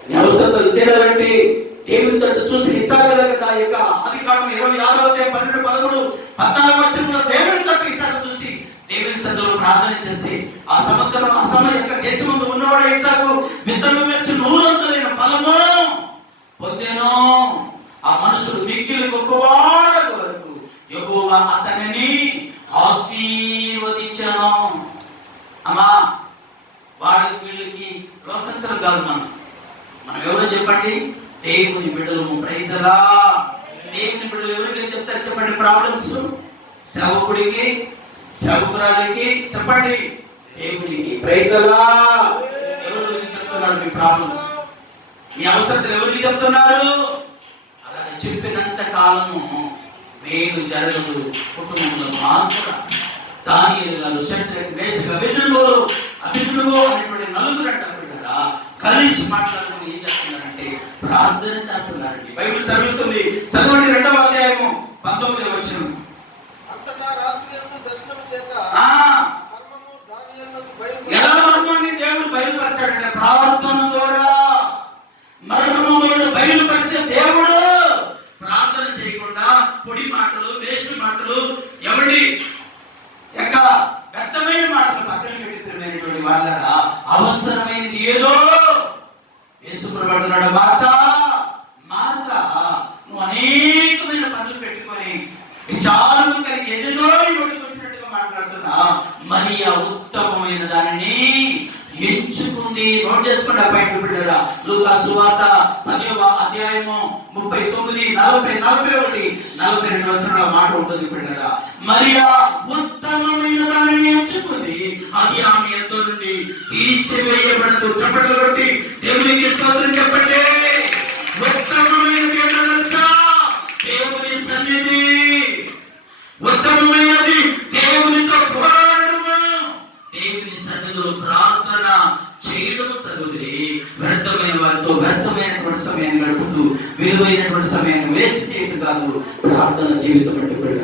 నీ అవసరతలు తీరాలంటే దేవుని తట్టు చూసి ఇస్సాకు యొక్క ఆదికాండం 26వ అధ్యాయం 12, 13, 14 వచనంలో దేవుని తప్ప ఇసాకు చూసి దేవుని సన్నిధిలో ప్రార్థన చేసి ఆ సంవత్సరం ఆ సమయం యొక్క దేశమందు ఉన్నవాడు ఇసాకు విత్తనం వేసి 100 ఫలము పొందెను. ఆ మనుషుడు మిక్కిలి గొప్పవాడు వరకు యెహోవా అతనిని ఆశీర్వదించెను. అమ్మా, వాళ్ళకి వీళ్ళకి లోకస్తులు కాదు, మనం ఎవరో చెప్పండి, దేవుని బిడ్డలము. Praise the lord. దేవుని బిడ్డలు ఎవరికి చెప్తారు చెప్పండి? ప్రాబ్లమ్స్ సేవకుడికి, సేవకురాలికి, చెప్పండి దేవునికి. Praise the lord. ఎవరికి చెప్తున్నారు మీ ప్రాబ్లమ్స్, మీ అవసరతలు ఎవరికి చెప్తున్నారు? అలా చెప్పినంత కాలము మేలు జరగదు కుటుంబంలో మార్పు. దానియేలు గారు, షడ్రక్, మేషక్, అబేద్నెగో అనేటువంటి నలుగురు అంటారా కలిసి మాట్లాడుకుని ఏం చేస్తున్నారంటే ప్రార్థన చేస్తున్నారండి. బైబిల్ చదివిస్తుంది, చదవండి 2వ అధ్యాయము 19వ వచనం. ఎలా మర్మాన్ని దేవుడు బయలుపరిచాడంటే ప్రార్థన ద్వారా. మర్మములను బయలుపరిచే దేవుడు ప్రార్థన చేయకుండా పొడి మాటలు, వేస్ట్ మాటలు, ఎవరి యొక్క వ్యర్థమైన మాటలు పక్కన పెట్టినటువంటి వాళ్ళరా అవసరమైనది ఏదో యేసుప్రభువు అంటున్నాడు, మార్తా నువ్వు అనేకమైన పనులు పెట్టుకొని విచారము కలిగి ఏదేదో వచ్చినట్టుగా మాట్లాడుతున్నా, మరి ఆ ఉత్తమమైన దానిని ఎంచుకుంది. నోట్ చేసుకోండి అబ్బాయి బిడ్డరా. లూకా సువార్త 10వ అధ్యాయము 39, 40, 41, 42 వచనాల మాట ఉంటుంది బిడ్డరా. మరి ఆ ఉత్తమమైన దానిని ఎంచుకుంది, అది ఆమె యొద్ద నుండి తీసివేయబడదు. చప్పట్లు కొట్టి దేవునికి స్తోత్రం చెప్పండి. ఉత్తమమైనది ఏంటంటే దేవుని సన్నిధి, ఉత్తమమైనది దేవునితో పోరాడము, దేవుని సన్నిధిలో ప్రార్థన చేయడం. సహోదరి, వ్యర్థమైన వారితో వ్యర్థమైనటువంటి సమయాన్ని గడుపుతూ విలువైనటువంటి సమయాన్ని వేస్ట్ చేయడం కాదు ప్రార్థన జీవితం అంటే బిడ్డ.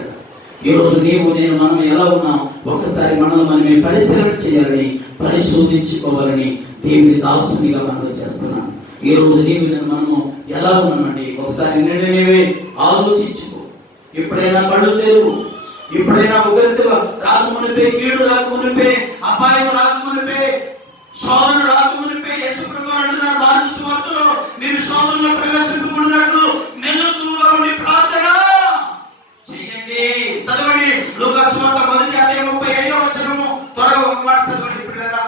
ఈరోజు నీవు నేను మనం ఎలా ఉన్నాం ఒక్కసారి మనమే పరిశీలన చేయాలని, పరిశోధించుకోవాలని దేవుని దాసునిగా మనం చేస్తున్నాం. ఈ రోజు నీవు నేను మనము ఎలా ఉన్నామండి ఒకసారి నీవే ఆలోచించుకో. ఎప్పుడైనా కళ్ళు తెరువు, ఎప్పుడైనా ఉగ్రత రాకమునిపే, కీడు రాకమునిపే, అపాయం రాకమునిపే, శోధన రాకమునిపే యేసుప్రభువు అంటున్నారు మార్కు సువార్తలో, మీరు శోధనలో ప్రవేశింపబడినట్లు మెలకువగా ఉండి ప్రార్థన చేయండి. చదవండి లూకా సువార్త 1వ అధ్యాయం 35వ వచనము. త్వరగా ఒక మాట చదవండి పిల్లరా.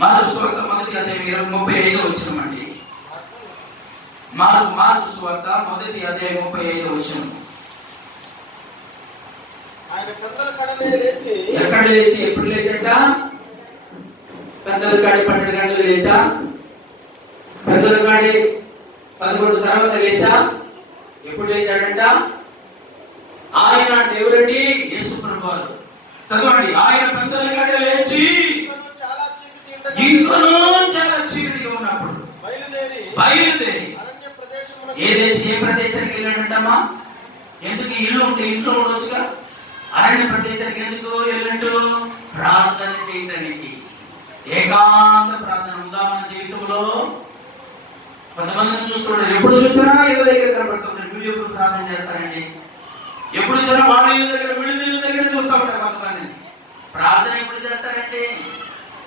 మార్కు సువార్త 1వ అధ్యాయం 35వ వచనం అండి. మార్కు సువార్త 1వ అధ్యాయం 35వ వచనం. ఎక్కడ లేచి ఎప్పుడు లేచట? పెద్దల కాడి 12 గంటలు లేచా? పెద్దల కాడి 11 తర్వాత లేచా? ఎప్పుడు లేచాడంట? ఆయన అంటే ఎవరండి? యేసుప్రభువు. చదవండి, ఆయన పెద్దల కాడి లేచి ఇంకనూ చాలా చీకటిగా ఉన్నప్పుడు బయలుదేరి ఏ ప్రదేశానికి వెళ్ళాడంటమ్మా? ఎందుకు? ఇల్లు ఉంటే ఇంట్లో ఉండొచ్చుగా. అరణ్య ప్రదేశానికి ఎందుకు వెళ్ళినట్టు? ప్రార్థన చేయడానికి. ఏకాంత ప్రార్థన ఉందా మన జీవితంలో? కొంతమందిని చూస్తుంటారు, ఎప్పుడు చూసినా ఇళ్ళ దగ్గర కనబడుతుంటారు. వీళ్ళు ఎప్పుడు ప్రార్థన చేస్తారండి? ఎప్పుడు చూసినా వాళ్ళ ఇళ్ళ దగ్గర, వీళ్ళ ఇళ్ళ దగ్గర చూస్తూ ఉంటారు కొంతమంది. ప్రార్థన ఎప్పుడు చేస్తారండి?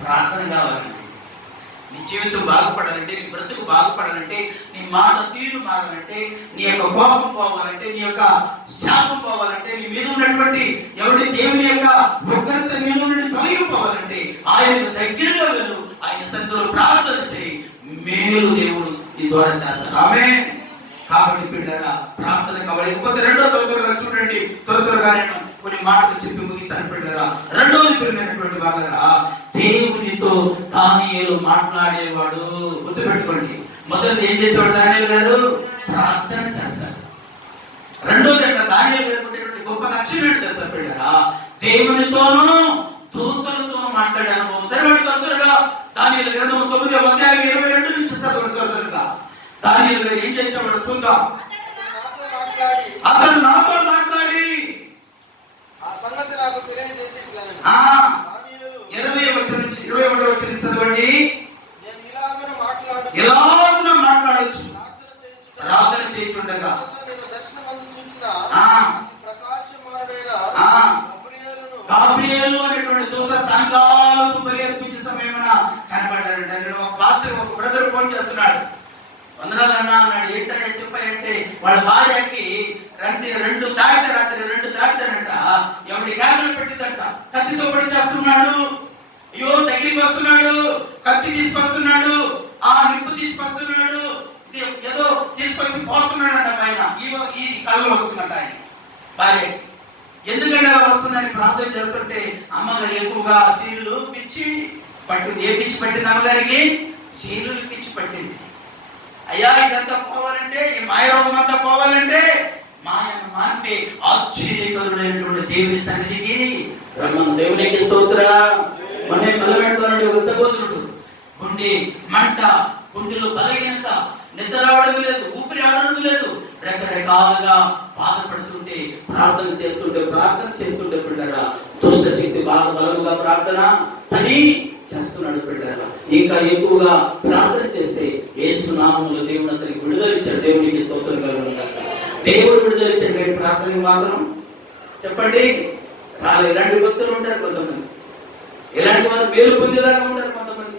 ప్రార్థన కావాలండి. నీ జీవితం బాగుపడాలంటే, నీ బ్రతుకు బాగుపడాలంటే, నీ మాట తీరు మారాలంటే, నీ యొక్క కోపం పోవాలంటే, నీ యొక్క శాపం పోవాలంటే, నీ మీద ఉన్నటువంటి ఎవరి దేవుని యొక్క ఉగ్రత మీద నుండి తొలగిపోవాలంటే ఆయనకు దగ్గరగా వెళ్ళు, ఆయన సన్నిధిలో ప్రార్థన చేయి. మేలు దేవుడు నీ ద్వారా చేస్తాడు. ఆమేన్. కాబట్టి బిడ్డరా ప్రార్థన కావాలి. ఇంకొక త్వరగా చూడండి, త్వరగా నేను కొన్ని మాటలు చెప్పి ముగిస్తాను బిడ్డరా. రెండవది ప్రియమైనటువంటి వాళ్ళరా, దేవునితో దానియేలు మాట్లాడేవాడు. గుర్తుపెట్టుకోండి, మొదటి ఏం చేసేవాడు దానియేలు గారు? ప్రార్థన చేస్తారు. రెండోది అంటే దానియేలు గారు ఉండేటువంటి గొప్ప లక్షణం ఏంటి తెలుసా బిడ్డరా? దేవునితోనూ దూతలతోనూ మాట్లాడే అనుభవం. త్వరగా దానియేలు గ్రంథం 9వ అధ్యాయం 22 నుంచి త్వరగా దానియేలు గారు ఏం చేసేవాడు చూద్దాం. అతను నాతో మాట్లాడి ఆ సంగతి నాకు తెలియజేసి 20వ వచనం నుంచి 21వ వచనం చదవండి. నేను ఇలాగున మాట్లాడొచ్చు, ప్రార్థన చేయుచుండగా గబ్రియేలు అనేటువంటి దూత సాయంకాలపు బలి అర్పించే సమయమున కనబడ్డాడంట. నేను ఒక పాస్టర్ ఒక బ్రదర్ ఫోన్ చేస్తున్నాడు. వందనాలన్నా అన్నాడు. ఏంటయ్యా చెప్పాయంటే వాళ్ళ భార్యకి రెండు తాగితారంట. ఎవరి క్యాన్సర్ పెట్టిందంట. కత్తితో పడి చేస్తున్నాడు. అయ్యో దగ్గరికి వస్తున్నాడు, కత్తి తీసుకొస్తున్నాడు, ఆ నిప్పు తీసుకొస్తున్నాడు, ఏదో తీసుకొచ్చి పోస్తున్నాడంట పైన. ఈ కళ్ళు వస్తుందంట ఆయన భార్య. ఎందుకంటే అలా వస్తుందని ప్రార్థన చేస్తుంటే అమ్మగారు ఎక్కువగా సీలు పిచ్చి పట్టింది. ఏ పిచ్చి పట్టింది అమ్మగారికి? సీలు పిచ్చి పట్టింది. అయ్యా ఇదంతా పోవాలంటే, ఈ మాయరోగం అంతా పోవాలంటే మాయను మాన్పే ఆశ్చర్యకరుడైనటువంటి దేవుని సన్నిధికి రమ్మను. దేవునికి స్తోత్ర. మొన్నే బలపెట్టుకున్నాడు ఒక సహోదరుడు. గుండె మంట, గుండెలో బలహీనత, నిద్ర రావడం లేదు, ఊపిరి ఆడడం లేదు, రకరకాలుగా బాధపడుతుంటే ప్రార్థన చేస్తుంటే పిల్లరా దుష్ట శక్తి బాగా బలంగా ప్రార్థన పని చేస్తున్నాడు పిల్లరా. ఇంకా ఎక్కువగా ప్రార్థన చేస్తే యేసు నామములో దేవుడు అతనికి విడుదల ఇచ్చాడు. దేవునికి స్తోత్రం కలుగును గాక. దేవుడు విడుదల ఇచ్చాడు. ప్రార్థనకి మాత్రం చెప్పండి రాలేదు. ఇలాంటి భక్తులు ఉంటారు కొంతమంది. ఇలాంటి వారు మేలు పొందేదాకా ఉంటారు కొంతమంది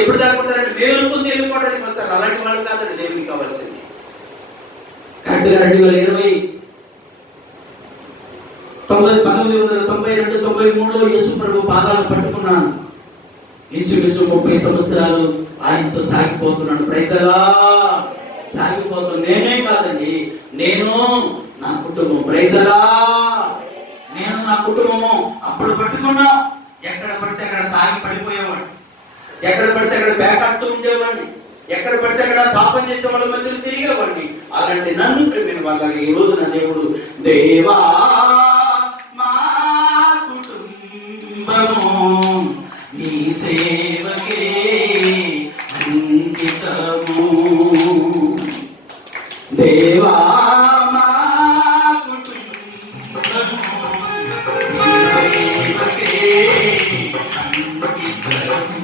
ఎప్పుడు దాకా ఉంటారంటే మేలు పొంది వెళ్ళిపోవడానికి వస్తారు. అలాంటి వాళ్ళు కాదండి దేవునికి కావాల్సింది. కరెక్ట్గా 1992-93లో యేసు ప్రభు పాదాలు పట్టుకున్నాను. ఇంచుమించు 30 సంవత్సరాలు ఆయనతో సాగిపోతున్నాను. ప్రైతలా సాగిపోతున్నాను. నేనే కాదండి, నేను నా కుటుంబం. ప్రైతలా నేను నా కుటుంబము. అప్పుడు పట్టుకున్నా ఎక్కడ పడితే అక్కడ తాగి పడిపోయేవాడిని, ఎక్కడ పడితే అక్కడ బ్యాకట్టు ఉండేవాడిని, ఎక్కడ పడితే అక్కడ పాపం చేసే వాళ్ళ మధ్యలో తిరిగేవాడిని. అలాంటి నన్ను ప్రేమిన వాళ్ళకి ఈ రోజు నా దేవుడు దేవా మా కుటుంబము నీ సేవకే అంకితము. దేవా మా కుటుంబము నీ సేవకే అంకితము.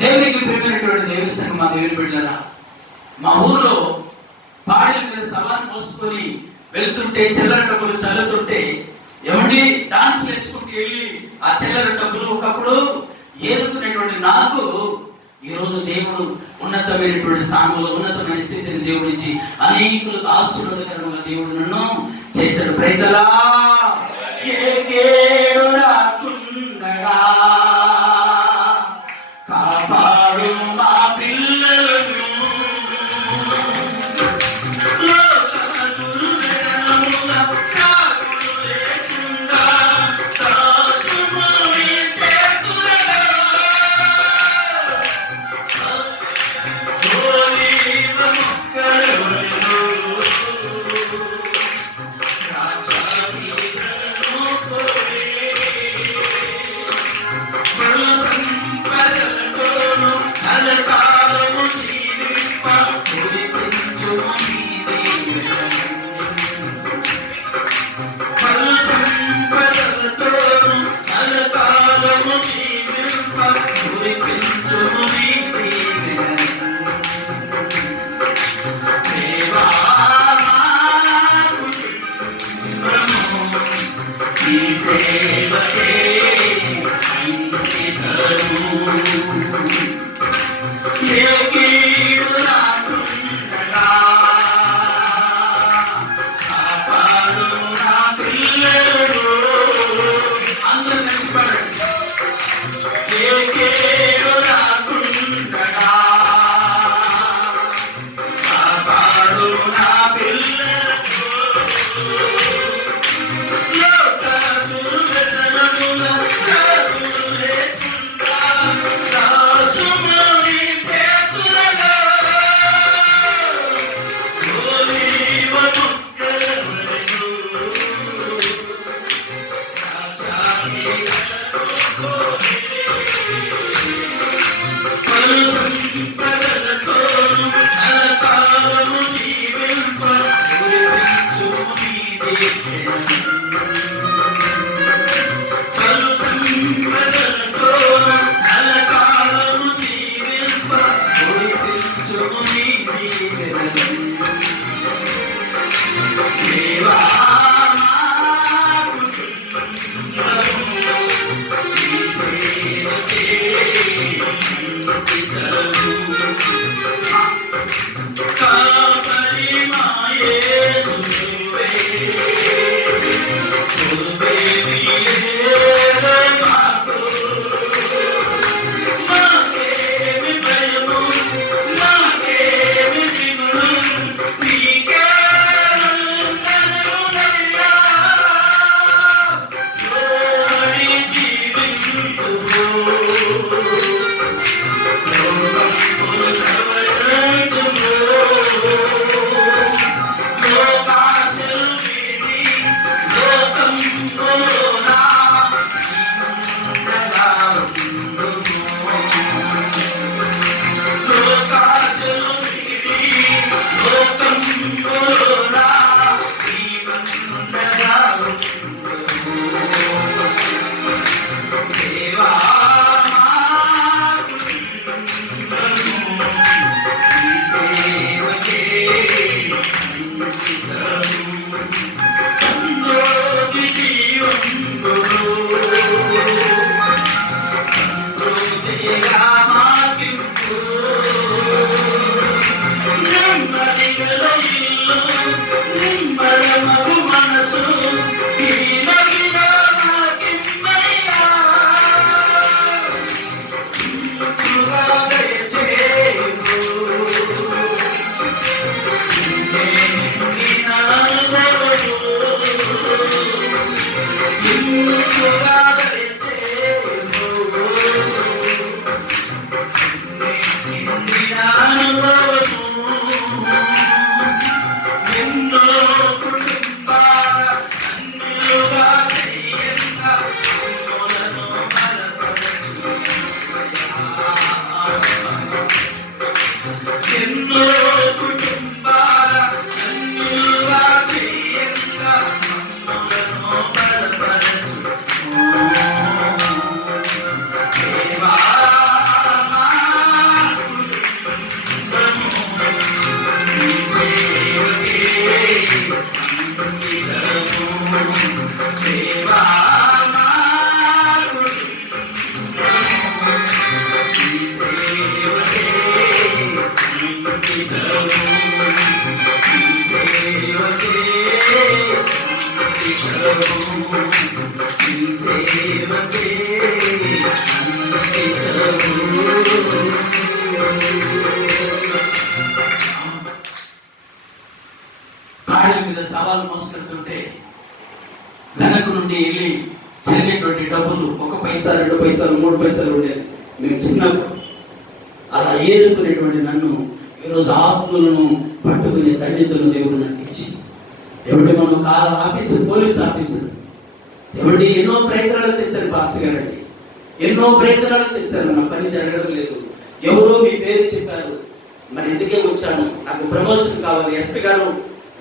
దేవునికి ప్రియమైనటువంటి దేవుని సంఘం, మా దేవుని బిడ్డలారా, మా ఊర్లో పాడల మీద సవాలు మోసుకొని వెళ్తుంటే చిల్లర డబ్బులు చల్లుతుంటే ఏమండి డాన్స్ వేసుకుంటూ వెళ్ళి ఆ చిల్లర డబ్బులు ఒకప్పుడు ఏరుకునేటువంటి నాకు ఈరోజు దేవుడు ఉన్నతమైనటువంటి స్థానంలో ఉన్నతమైన స్థితిని దేవుడు ఇచ్చి అనేకులకు ఆశీర్వాదకరంగా దేవుడు నన్ను చేశాడు. ప్రైజలా ఏకేడు రాకుండగా కాపాడు మా పిల్లలను కాళ్ళ మీద సవాలు మోసుకెళ్తుంటే వెనక నుండి వెళ్ళి చెల్లేటువంటి డబ్బులు 1 పైసా 2 పైసలు 3 పైసలు ఉండేది మేము చిన్నప్పుడు. అలా ఏరుకునేటువంటి నన్ను ఈరోజు ఆత్మలను పట్టుకునే తండ్రితో దేవుడు నాకు ఇచ్చి ఎవరి మనం కాల ఆఫీసర్, పోలీస్ ఆఫీసర్ ఎవరి ఎన్నో ప్రయత్నాలు చేశారు పాస్టర్ గారండి, ఎన్నో ప్రయత్నాలు చేశారు. నా పని జరగడం లేదు. ఎవరో మీ పేరు చెప్పారు, మరి ఎందుకే వచ్చాను, నాకు ప్రమోషన్ కావాలి, ఎస్పీ గారు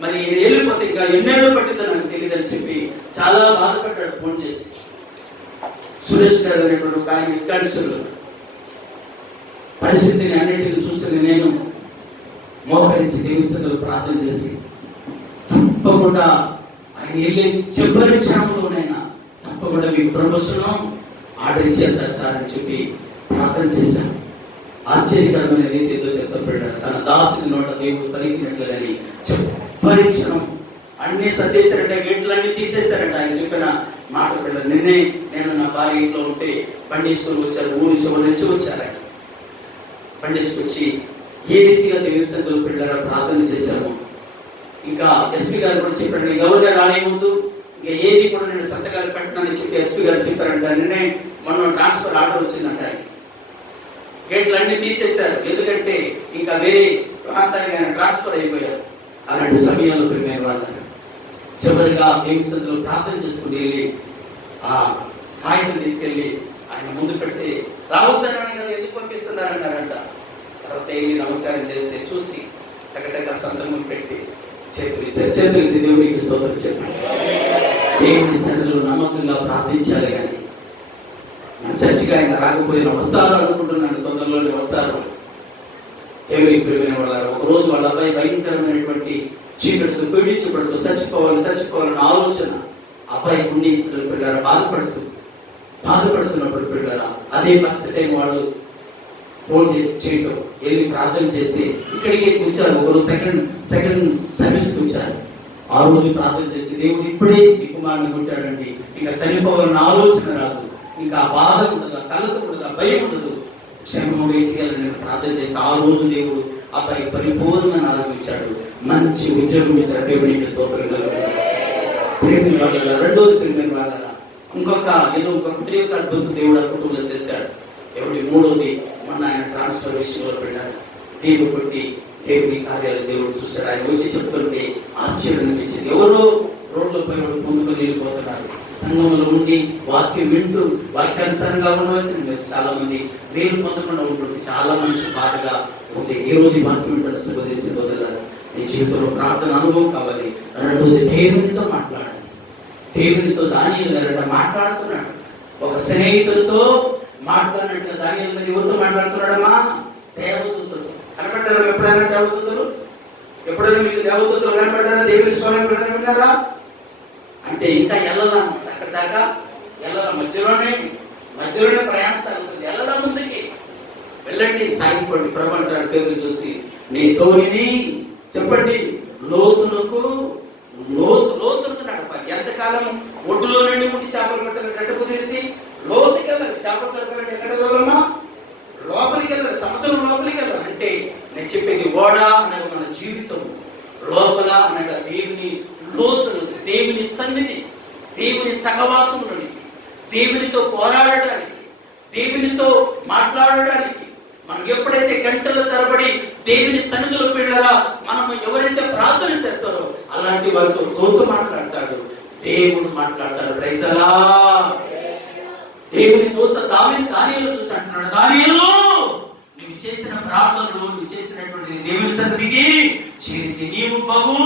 మరి వెళ్ళిపోతే ఇంకా ఎన్నేళ్ళు పట్టిందో నాకు తెలియదని చెప్పి చాలా బాధపడ్డాడు ఫోన్ చేసి. సురేష్ గారు అనేటువంటి ఆయన ఇక్కడిసలు పరిస్థితిని అన్నింటిని చూసి నేను మోకరించి దేవుని సన్నిధిలో ప్రార్థన చేసి తప్పకుండా ఆయన వెళ్ళి చివరి క్షణంలోనైనా తప్పకుండా మీకు ప్రమోషన్ ఆర్డర్ ఇచ్చేస్తారు సార్ అని చెప్పి ప్రార్థన చేశాను. ఆశ్చర్యకరమైన రీతితో తెలుసపడ్డారు. తన దాసుని నోట దేవుడు పలికినట్లుగాని చివరి క్షణం అన్ని సర్దేశారంట, గేట్లన్నీ తీసేశారంట. ఆయన చెప్పిన మాట పిల్లలు నిన్నే నేను నా భార్య ఇంట్లో ఉంటే పండిస్తుని వచ్చారు, ఊరి చివరి నుంచి వచ్చారు. ఆయన పండిస్తుకొచ్చి ఏ రీతిగా దేవుని సన్నిధిలో పిల్లల ప్రార్థన చేశాము. ఇంకా ఎస్పీ గారు కూడా చెప్పాడు, నీ గవర్నర్ రాని ముందు ఇంకా ఏది కూడా నేను సంతకాలు పెట్టినానని చెప్పి ఎస్పీ గారు చెప్పారంట. నిన్నే మొన్న ట్రాన్స్ఫర్ ఆర్డర్ వచ్చిందంట. గేట్లు అన్ని తీసేశారు, ఎందుకంటే ఇంకా వేరే ప్రాంతానికి ఆయన ట్రాన్స్ఫర్ అయిపోయారు. అలాంటి సమయాల్లో ప్రియమైన వాళ్ళని చివరిగా దేవుని సన్నిధిలో ప్రార్థన చేసుకుని వెళ్ళి ఆ కాగితం తీసుకెళ్ళి ఆయన ముందు పెట్టి రావద్దనని కదా ఎందుకు పంపిస్తున్నారన్నారంట. తర్వాత వెళ్ళి నమస్కారం చేస్తే చూసి టకటక సంతకం పెట్టి చేతులు దేవుడికి స్తోత్రం చెప్పండి. దేవుని సన్నిధిలో నమ్మకంగా ప్రార్థించాలి. కానీ మన చర్చికి ఆయన రాకపోయినా వస్తారు అనుకుంటున్నాను, తొందరలోనే వస్తారు. దేవుడికి ప్రియమైన వాళ్ళ ఒకరోజు వాళ్ళ అబ్బాయి భయంకరమైనటువంటి చీకటితో పీడించబడుతూ చచ్చిపోవాలని ఆలోచన అబ్బాయి ఉండి పిల్లరా బాధపడుతున్నప్పుడు పిల్లరా అదే ఫస్ట్ టైం వాళ్ళు ఫోన్ చేయటం వెళ్ళి ప్రార్థన చేస్తే ఇక్కడికి కూర్చారు. ఒకరు సెకండ్ సర్వీస్కి వచ్చారు. ఆ రోజు ప్రార్థన చేసి దేవుడు ఇప్పుడే ఈ కుమారుని కొట్టాడండి, ఇంకా చనిపోవాలన్న ఆలోచన రాదు, ఇంకా బాధ ఉండదు, కలత ఉండదు, భయం ఉండదు, క్షేమం నేను ప్రార్థన చేసి ఆ రోజు దేవుడు అబ్బాయి పరిపూర్ణంగా ఆరంభించాడు. మంచి ఉద్యోగం ఇచ్చాడు. దేవునికి స్తోత్రం కలుగుతుంది. ప్రేమిని వాళ్ళ రెండోది ప్రేమిని వాళ్ళ ఇంకొక అద్భుతం దేవుడు ఆ కుటుంబంలో చేశాడు. మూడోది మొన్న ఆయన ట్రాన్స్ఫర్ విషయంలో వెళ్ళాడు. దేవుడు కొట్టి దేవుని కార్యాలు దేవుడు చూశాడు. ఆయన వచ్చి చెప్తుంటే ఆశ్చర్యం అనిపించింది. ఎవరో రోడ్లో పోయి ముందుకొని వెళ్ళిపోతున్నారు. సంఘంలో ఉండి వాక్యం వింటూ వాక్యానుసారంగా ఉండవలసింది చాలా మంది వేలు పొందకుండా ఉంటుంది. చాలా మనిషి బాధగా ఉంటే ఈ రోజు ఈ వాక్యం వింటున్న సహోదరి వదలారు. నీ జీవితంలో ప్రార్థన అనుభవం కావాలి. రెండోది దేవునితో మాట్లాడాలి. దేవునితో దానియేలు గారు మాట్లాడుతున్నాడు. ఒక స్నేహితులతో మాట్లాడినట్టుగా దానియేలు గారు ఎవరితో మాట్లాడుతున్నాడమ్మా? దేవదూతలతో. కనపడ్డారా ఎప్పుడైనా దేవదూతలు? ఎప్పుడైనా మీకు దేవదూతలు కనపడ్డారా? దేవుని స్వరం ఎప్పుడైనా విన్నారా? అంటే ఇంకా వెళ్ళాలా అక్కడ దాకా వెళ్ళాల, మధ్యలోనే ప్రయాణం సాగుతుంది. వెళ్ళాలా ముందుకి వెళ్ళండి, సాగిపోండి. ప్రభు అంటాడు పేదలు చూసి నీ తోలిని చెప్పండి లోతునకు నడపాలి. ఎంతకాలం ఒడ్డులో నుండి ఉండి చేపలు పట్టాలి, గడ్డ కుదిరితే లోతుకి వెళ్ళాలి. చేపలు పట్టాలంటే ఎక్కడ వెళ్ళాలమ్మా? లోపలికి వెళ్ళాలి, సముద్రం లోపలికి వెళ్ళాలి. అంటే నేను చెప్పేది ఓడ అనగా మన జీవితం, లోపల అనగా దేవుని లోతులు, దేవుని సన్నిధి, దేవుని సహవాసములని, దేవునితో పోరాడడానికి, దేవునితో మాట్లాడడానికి. మనం ఎప్పుడైతే గంటల తరబడి దేవుని సన్నిధిలో వెళ్ళారా, మనం ఎవరైతే ప్రార్థన చేస్తారో అలాంటి వారితో తోత మాట్లాడతాడు, దేవుడు మాట్లాడతాడు. ప్రైజలా దేవుని తోత దానియేలు చూసి అంటున్నాడు, దానియేలు నువ్వు చేసిన ప్రార్థనలు, నువ్వు చేసినటువంటి దేవుని సన్నిధికి చేరింది నీవు బహు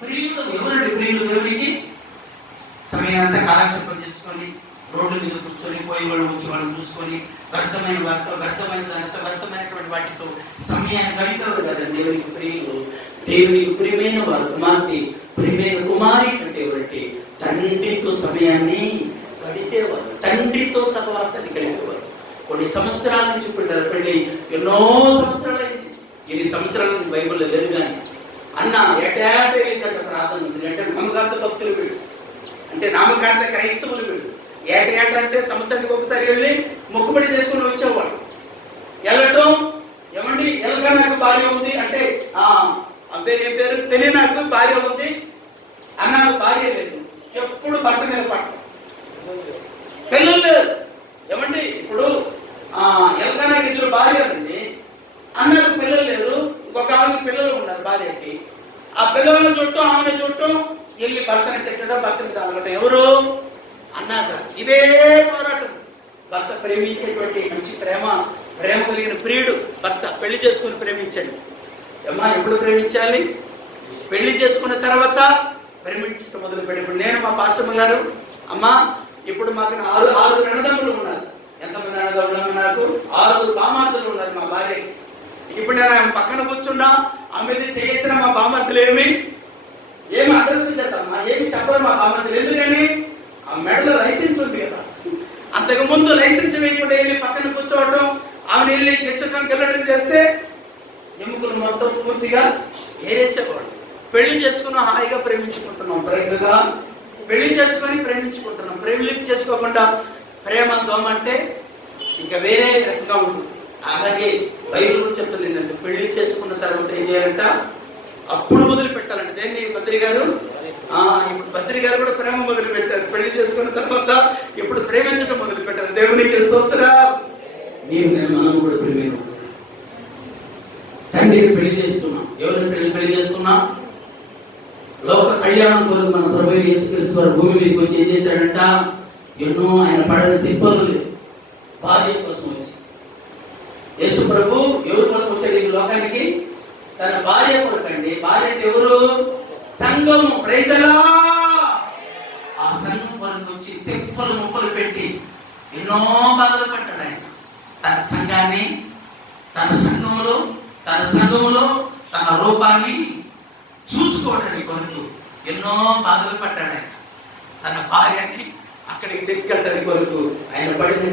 ప్రియుడు. ఎవరండి ప్రియులు దేవునికి? సమయాన్ని కాలక్షేపం చేసుకొని రోడ్ల మీద కూర్చొని పోయి వాళ్ళు వచ్చి వాళ్ళని చూసుకొని వ్యర్థమైనటువంటి వాటితో సమయాన్ని గడిపేవారు కదా దేవునికి ప్రియులు. దేవునికి ప్రియమైన వారు కుమార్తె, ప్రియమైన కుమారి అంటే ఎవరంటే తండ్రితో సమయాన్ని గడిపేవారు, తండ్రితో సహవాసాన్ని గడిపేవారు. కొన్ని సంవత్సరాల నుంచి పెళ్ళి ఎన్నో సంవత్సరాలు అయింది. ఎన్ని సంవత్సరాల నుంచి బైబిల్లో లేదు. కానీ అన్న ఏటేట వెళ్ళిందంట ప్రార్థన ఉంది. అంటే నామకాంత భక్తులు వీడు, అంటే నామకాంత క్రైస్తవులు వీడు. ఏట అంటే సంవత్సరానికి ఒకసారి వెళ్ళి మొక్కుబడి చేసుకుని వచ్చేవాడు. వెళ్ళటం ఏమండి, ఎలాగా నాకు భార్య ఉంది అంటే ఏం పేరు పెళ్లి, నాకు భార్య ఉంది అన్న, నాకు భార్య లేదు. ఎప్పుడు భర్త మీద పట్టు, పిల్లలు లేరు. ఏమండి ఇప్పుడు ఎలాగా నాకు 2 భార్యలండి, అన్నకు పిల్లలు లేరు, ఇంకొక ఆమెకి పిల్లలు ఉన్నారు భార్యకి. ఆ పిల్లలను చుట్టూ ఆమెను చుట్టూ వెళ్ళి భర్తని తిట్టడం, భర్తని తాగటం. ఎవరు? అన్నాక ఇదే పోరాటం. భర్త ప్రేమించేటువంటి మంచి ప్రేమ కలిగిన ప్రియుడు భర్త పెళ్లి చేసుకుని ప్రేమించండి. అమ్మా ఎప్పుడు ప్రేమించాలి? పెళ్లి చేసుకున్న తర్వాత ప్రేమించడం మొదలు పెట్టి. నేను మా పాస్టమ్మ గారు అమ్మా ఇప్పుడు మాకు 6 అన్నదమ్ములు ఉన్నారు. ఎంతమంది అన్నదమ్ములు? నాకు 6 బామార్దులు ఉన్నారు మా భార్య. ఇప్పుడు నేను ఆమె పక్కన కూర్చున్నా, ఆమె చేసిన మా బామర్దులు ఏమి అడ్రస్ చేద్దామా, ఏమి చెప్పరు మా బామర్దులు. ఎందుకని? ఆ మెడలో లైసెన్స్ ఉంది కదా. అంతకుముందు లైసెన్స్ వేయకుండా వెళ్ళి పక్కన కూర్చోవడం, ఆమెను వెళ్ళి తెచ్చడం, వెళ్ళడం చేస్తే ఎముకలు మొత్తం పూర్తిగా ఏరేసేవాడు. పెళ్లి చేసుకున్నాం, హాయిగా ప్రేమించుకుంటున్నాం. ప్రైజ్గా పెళ్లి చేసుకొని ప్రేమించుకుంటున్నాం. ప్రేమ చేసుకోకుండా ప్రేమ దోమంటే ఇంకా వేరే రకంగా ఉంటుంది. అలాగే బైబిల్ కూడా చెప్తుంది ఏంటంటే పెళ్లి చేసుకున్న తర్వాత ఏం చేయాలంట? అప్పుడు మొదలు పెట్టాలంటే. దేన్ని బద్రి గారు? ఇప్పుడు బద్రి గారు కూడా ప్రేమ మొదలు పెట్టారు. పెళ్లి చేసుకున్న తర్వాత ఇప్పుడు ప్రేమించడం మొదలు పెట్టారు. దేవునికి స్తోత్రం. మనం కూడా ప్రేమ తండ్రిని పెళ్లి చేసుకున్నాం. ఎవరిని పెళ్లి చేసుకున్నాం? లోక కళ్యాణం కొరకు మన ప్రభు యేసుక్రీస్తు వారు భూమి మీదకి వచ్చి ఏం చేశాడంట? ఎన్నో ఆయన పడిన తిప్పలు భార్య కోసం వచ్చి. యేసు ప్రభు ఎవరి కోసం వచ్చాడు ఈ లోకానికి? తన భార్య కొరకండి. భార్య అంటే ఎవరు? సంఘం. Praise the lord. ఆ సంఘం కొరకు వచ్చి తిప్పలు ముప్పలు పెట్టి ఎన్నో బాధలు పడ్డాడు ఆయన. తన సంఘాన్ని, తన సంఘములో తన రూపాన్ని చూసుకోవడానికి కొరకు ఎన్నో బాధలు పడ్డాడు ఆయన. తన భార్యని అక్కడికి తీసుకెళ్ళడానికి కొరకు ఆయన పడిన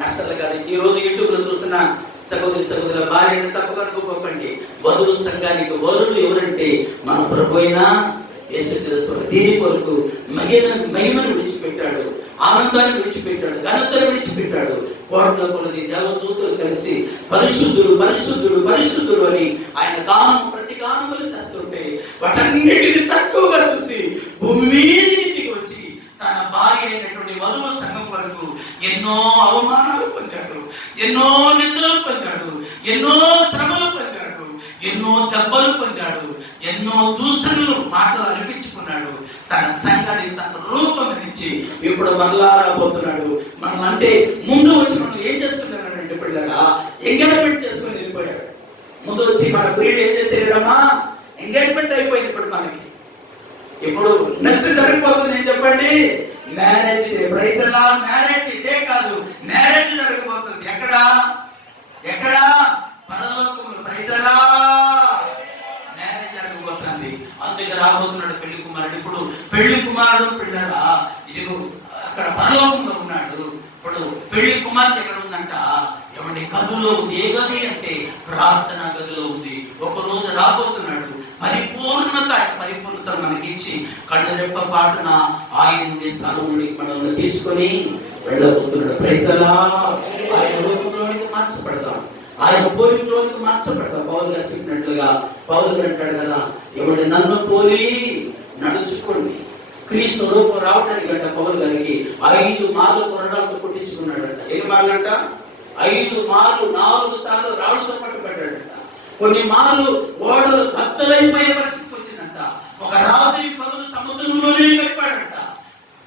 నష్టాలు కాదు. ఈ రోజు యూట్యూబ్ లో చూస్తున్న సహోదరుల భార్యను తప్పక అనుకోకండి. వధువు సంఘానికి వరుడు ఎవరంటే మన ప్రభు అయిన యేసుక్రీస్తు. దీని కొరకు మహిమను విడిచిపెట్టాడు, ఆనందాన్ని విడిచిపెట్టాడు, ఘనతను విడిచిపెట్టాడు. కోట్ల కొలది దేవదూతలు కలిసి పరిశుద్ధుడు పరిశుద్ధుడు పరిశుద్ధుడు అని ఆయన గానం ప్రతి గానములు చేస్తుంటే వాటన్నిటిని తక్కువగా చూసి భూమి మీదకి దిగి వచ్చి తన భార్య అయినటువంటి వధువు సంఘం వరకు ఎన్నో అవమానాలు పొందాడు, ఎన్నో నిందలు పొందాడు, ఎన్నో శ్రమలు పొందాడు, ఎన్నో దెబ్బలు పొందాడు, ఎన్నో దూషణలు మాటలు అనిపించుకున్నాడు. తన సంఘానికి తన రూపం నుంచి ఇప్పుడు మరలా రాబోతున్నాడు. మనం అంటే ముందు వచ్చి మనం ఏం చేసుకున్నాడంటే పిల్లగా ఎంగేజ్మెంట్ చేసుకుని వెళ్ళిపోయాడు. ముందు వచ్చి మన ప్రియుడు ఏం చేసేయడమా? ఎంగేజ్మెంట్ అయిపోయింది. ఇప్పుడు మనకి ఇప్పుడు నెక్స్ట్ జరిగిపోతుంది ఏం చెప్పండి? Marriage day. Praise the lord. Marriage day కాదు, మ్యారేజ్ జరగబోతుంది. ఎక్కడ? పరలోకములో. Praise the lord. మ్యారేజ్ జరగబోతుంది. అందుకే రాబోతున్నాడు పెళ్లి కుమారుడు. ఇప్పుడు పెళ్లి కుమారుడు పిల్లరా ఇదిగో అక్కడ పరలోకంలో ఉన్నాడు. ఇప్పుడు పెళ్లి కుమార్తె ఎక్కడ ఉందంట? ఏమంటే గదిలో ఉంది. ఏ గది అంటే ప్రార్థనా గదిలో ఉంది. ఒక రోజు రాబోతున్నాడు. పరిపూర్ణత మనకిచ్చి కళ్ళు రెప్ప పాటున ఆయన నుండి స్థలం నుండి మనల్ని తీసుకొని వెళ్ళబోతున్నాడు. Praise the lord. ఆయన రూపంలోనికి మార్చబడతాం, ఆయన పోలికలోనికి మార్చబడతాం. పౌలు గారు చెప్పినట్లుగా పౌలు గారు అంటాడు కదా, ఎవరి నన్ను పోలి నడుచుకోండి. క్రీస్తు రూపం రావడానికి అంట పౌలు గారికి 5 మార్లు కొరడాలతో కొట్టించుకున్నాడంట. ఎన్ని మార్లు అంట? 5 మార్లు, 4 సార్లు రాళ్ళతో పట్టుబడ్డాడంట. కొన్ని మార్లు ఓడలు బద్దలైపోయే పరిస్థితి వచ్చిందంట. ఒక రాత్రి పగలు సముద్రంలోనే గడిపాడంట.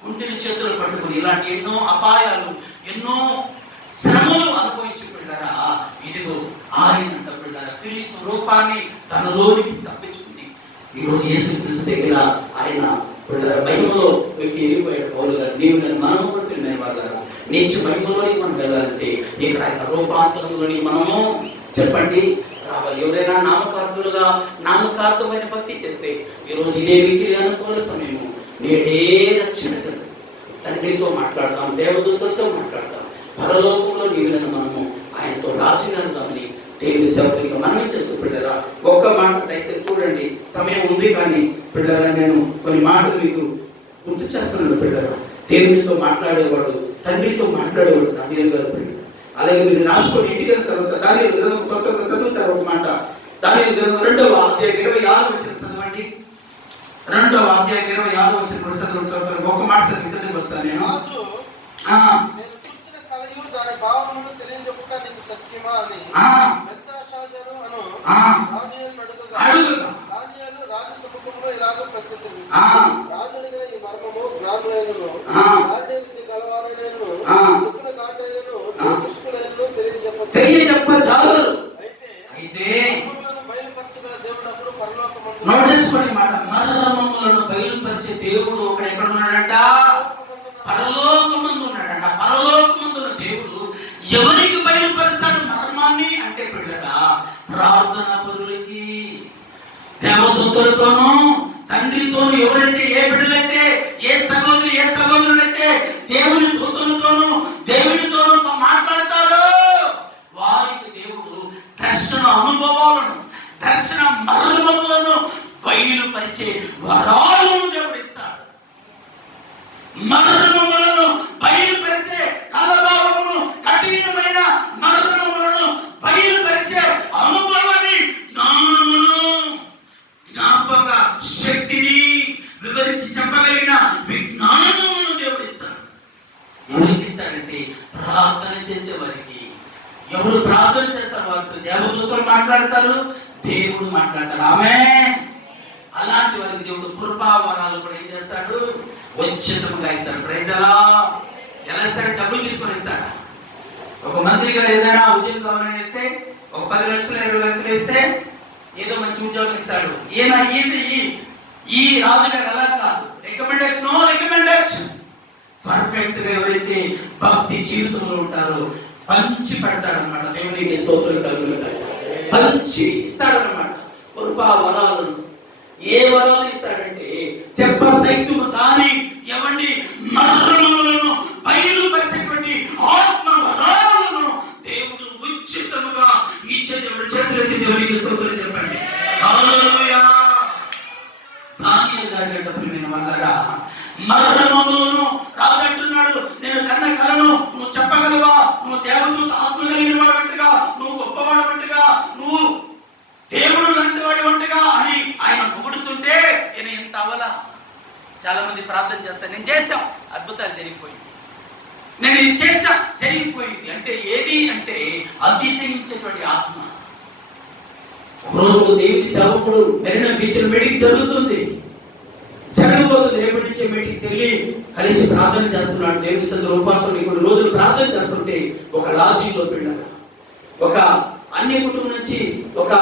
గుండెని చేతులు పట్టుకుని ఇలాంటి ఎన్నో అపాయాలు, ఎన్నో శ్రమలు అనుభవించి పిల్లరా ఇదిగో ఆయనంట పిల్లరా క్రీస్తు రూపాన్ని తనలోనికి తప్పించుకుంది. ఈరోజు యేసుక్రీస్తు దగ్గర ఆయన పిల్లల మహిమలో వెళ్ళిపోయాడు పౌలు గారు. నీవు నేను మనము పట్టిన నేను వాళ్ళారు నీచి మహిమలోని మనం వెళ్ళాలంటే ఇక్కడ ఆయన రూపాంతరంలోని మనము చెప్పండి రావాలి. ఎవరైనా నామకార్థమైన భక్తి చేస్తే ఈరోజు ఇదే వీటికి అనుకూల సమయము. నేడే రక్షణ తండ్రితో మాట్లాడతాం, దేవదూతలతో మాట్లాడతాం. పరలోకంలో నీవులను మనము ఆయనతో రాజునని దేవుని సేవకుడిగా మనం చేస్తూ పిల్లరా ఒక్క మాట దయచేసి చూడండి. సమయం ఉంది కానీ పిల్లరా నేను కొన్ని మాటలు మీకు గుర్తు చేస్తున్నాను. పిల్లరా దేవునితో మాట్లాడేవాడు, తండ్రితో మాట్లాడేవాడు దానియేలు గారు పిల్లలు. అలాగే మీరు రాసుకోండి. ఇంటికి వెళ్ళిన తర్వాత దానియేలు గ్రంథం కొత్త చదువుతారు ఒక మాట. దానియేలు గ్రంథం 2వ అధ్యాయం 26 వచనం చదవండి. 2వ అధ్యాయం 26 వచనం చదువుతారు. ఒక మాట చదివితే వస్తాను నేను. దాని భావమును తెలియజెప్పుట నీకు సత్యమా అని బెల్తెషాజరు అను దానియేలును అడుగగా దానియేలు రాజు సముఖంలో ఇలాగ ప్రత్యుత్తరించాడు. రాజు అడిగిన ఈ మర్మము జ్ఞానులైనను దానియేలు గలవారైనను చెప్పిన కాటైనను దుష్టులైనను తెలియజెప్పజాలరు. అయితే మర్మములను బయలుపరచగల దేవుడు అప్పుడు పరలోకమందు నోటీసుకోండి మాట. మర్మములను బయలుపరిచే దేవుడు ఒకడు ఎక్కడ ఉన్నాడంట? పరలోకమందు ఉన్నాడంట. పరలోకమందున్న దేవుడు ఎవరికి బయలుపరుస్తాడు మర్మాన్ని అంటే పిల్లగా ప్రార్థన పరులకి, దేవదూతలతోనూ తండ్రితోనూ ఎవరైతే ఏ బిడ్డలైతే ఏ సహోదరులైతే దేవుని దూతలతోనూ దేవునితోనూ మాట్లాడతారో వారికి దేవుడు దర్శన అనుభవాలను, దర్శన మర్మములను బయలుపరిచే వరాలను దేవుడు ఇస్తాడు. మర్మములను బయలుపరిచే కలభావమును, కఠినమైన మర్మములను బయలుపరిచే అనుభవాన్ని, జ్ఞానమును, జ్ఞాపక శక్తిని వివరించి చెప్పగలిగిన విజ్ఞానమును దేవుడు ఇస్తాడు. ఎవరికి ఇస్తాడంటే ప్రార్థన చేసే వారికి. ఎవరు ప్రార్థన చేస్తారు వారితో దేవదూతలు మాట్లాడతారు, దేవుడు ఎప్పుడు మాట్లాడతారు. ఆమె అలాంటి వారికి దేవుడు కృపావరాలు కూడా ఏం చేస్తాడు? ఉచితంగా ఇస్తాడు. Praise the lord. ఎలా ఇస్తాడు? డబ్బులు తీసుకొని ఇస్తాడు. ఒక మంత్రి గారు ఏదైనా ఉద్యోగం కావాలని ఇస్తే, ఒక 10 లక్షలు 20 లక్షలు ఇస్తే ఏదో మంచి ఉద్యోగం ఇస్తాడు. ఈ రాజుగారు అలా కాదు. రికమెండేషన్ పర్ఫెక్ట్ గా ఎవరైతే భక్తి జీవితంలో ఉంటారో పంచి పెడతాడు అనమాట. దేవునికి స్తోత్రం కలుగుతాయి. పంచి ఇస్తాడనమాట కృపా వరాలను. ఏ వరాలు ఇస్తాడంటే చెప్ప సైత్యము కానీ ఎవండి మర్మములను బయలుపరిచేటువంటి ఆత్మ వరాలను దేవుడు ఉచితముగా ఇచ్చే దేవుడు. చేతులెత్తి దేవునికి స్తోత్రం చెప్పండి. హల్లెలూయా. దానియేలు గారి యొక్క ప్రియమైన వాళ్ళారా, మర్మములను రాజంటున్నాడు, నేను కన్న కలను నువ్వు చెప్పగలవా? నువ్వు దేవదూత ఆత్మ కలిగిన వాడవంటగా, నువ్వు గొప్పవాడవంటగా, నువ్వు దేవుడు లాంటి వాడు వంటగా అని ఆయన పొగుడుతుంటే నేను ఇంత అవలా. చాలా మంది ప్రార్థన చేస్తాను, నేను చేశాం, అద్భుతాలు జరిగిపోయింది, నేను ఇది చేశా, జరిగిపోయింది. అంటే ఏది అంటే అతిశయించేటువంటి ఆత్మ. ఒకరోజు దేవుడి సేవకుడు మెరీనా బీచ్ మీటింగ్ జరుగుతుంది, జరగబోతుంది. రేపటి నుంచి మీటింగ్ వెళ్ళి కలిసి ప్రార్థన చేస్తున్నాడు. దేవుడి సందర్భ ఉపాసం కొన్ని రోజులు ప్రార్థన చేస్తుంటే ఒక లాడ్జిలో వెళ్ళారు. ఒక అన్య కుటుంబం నుంచి, ఒక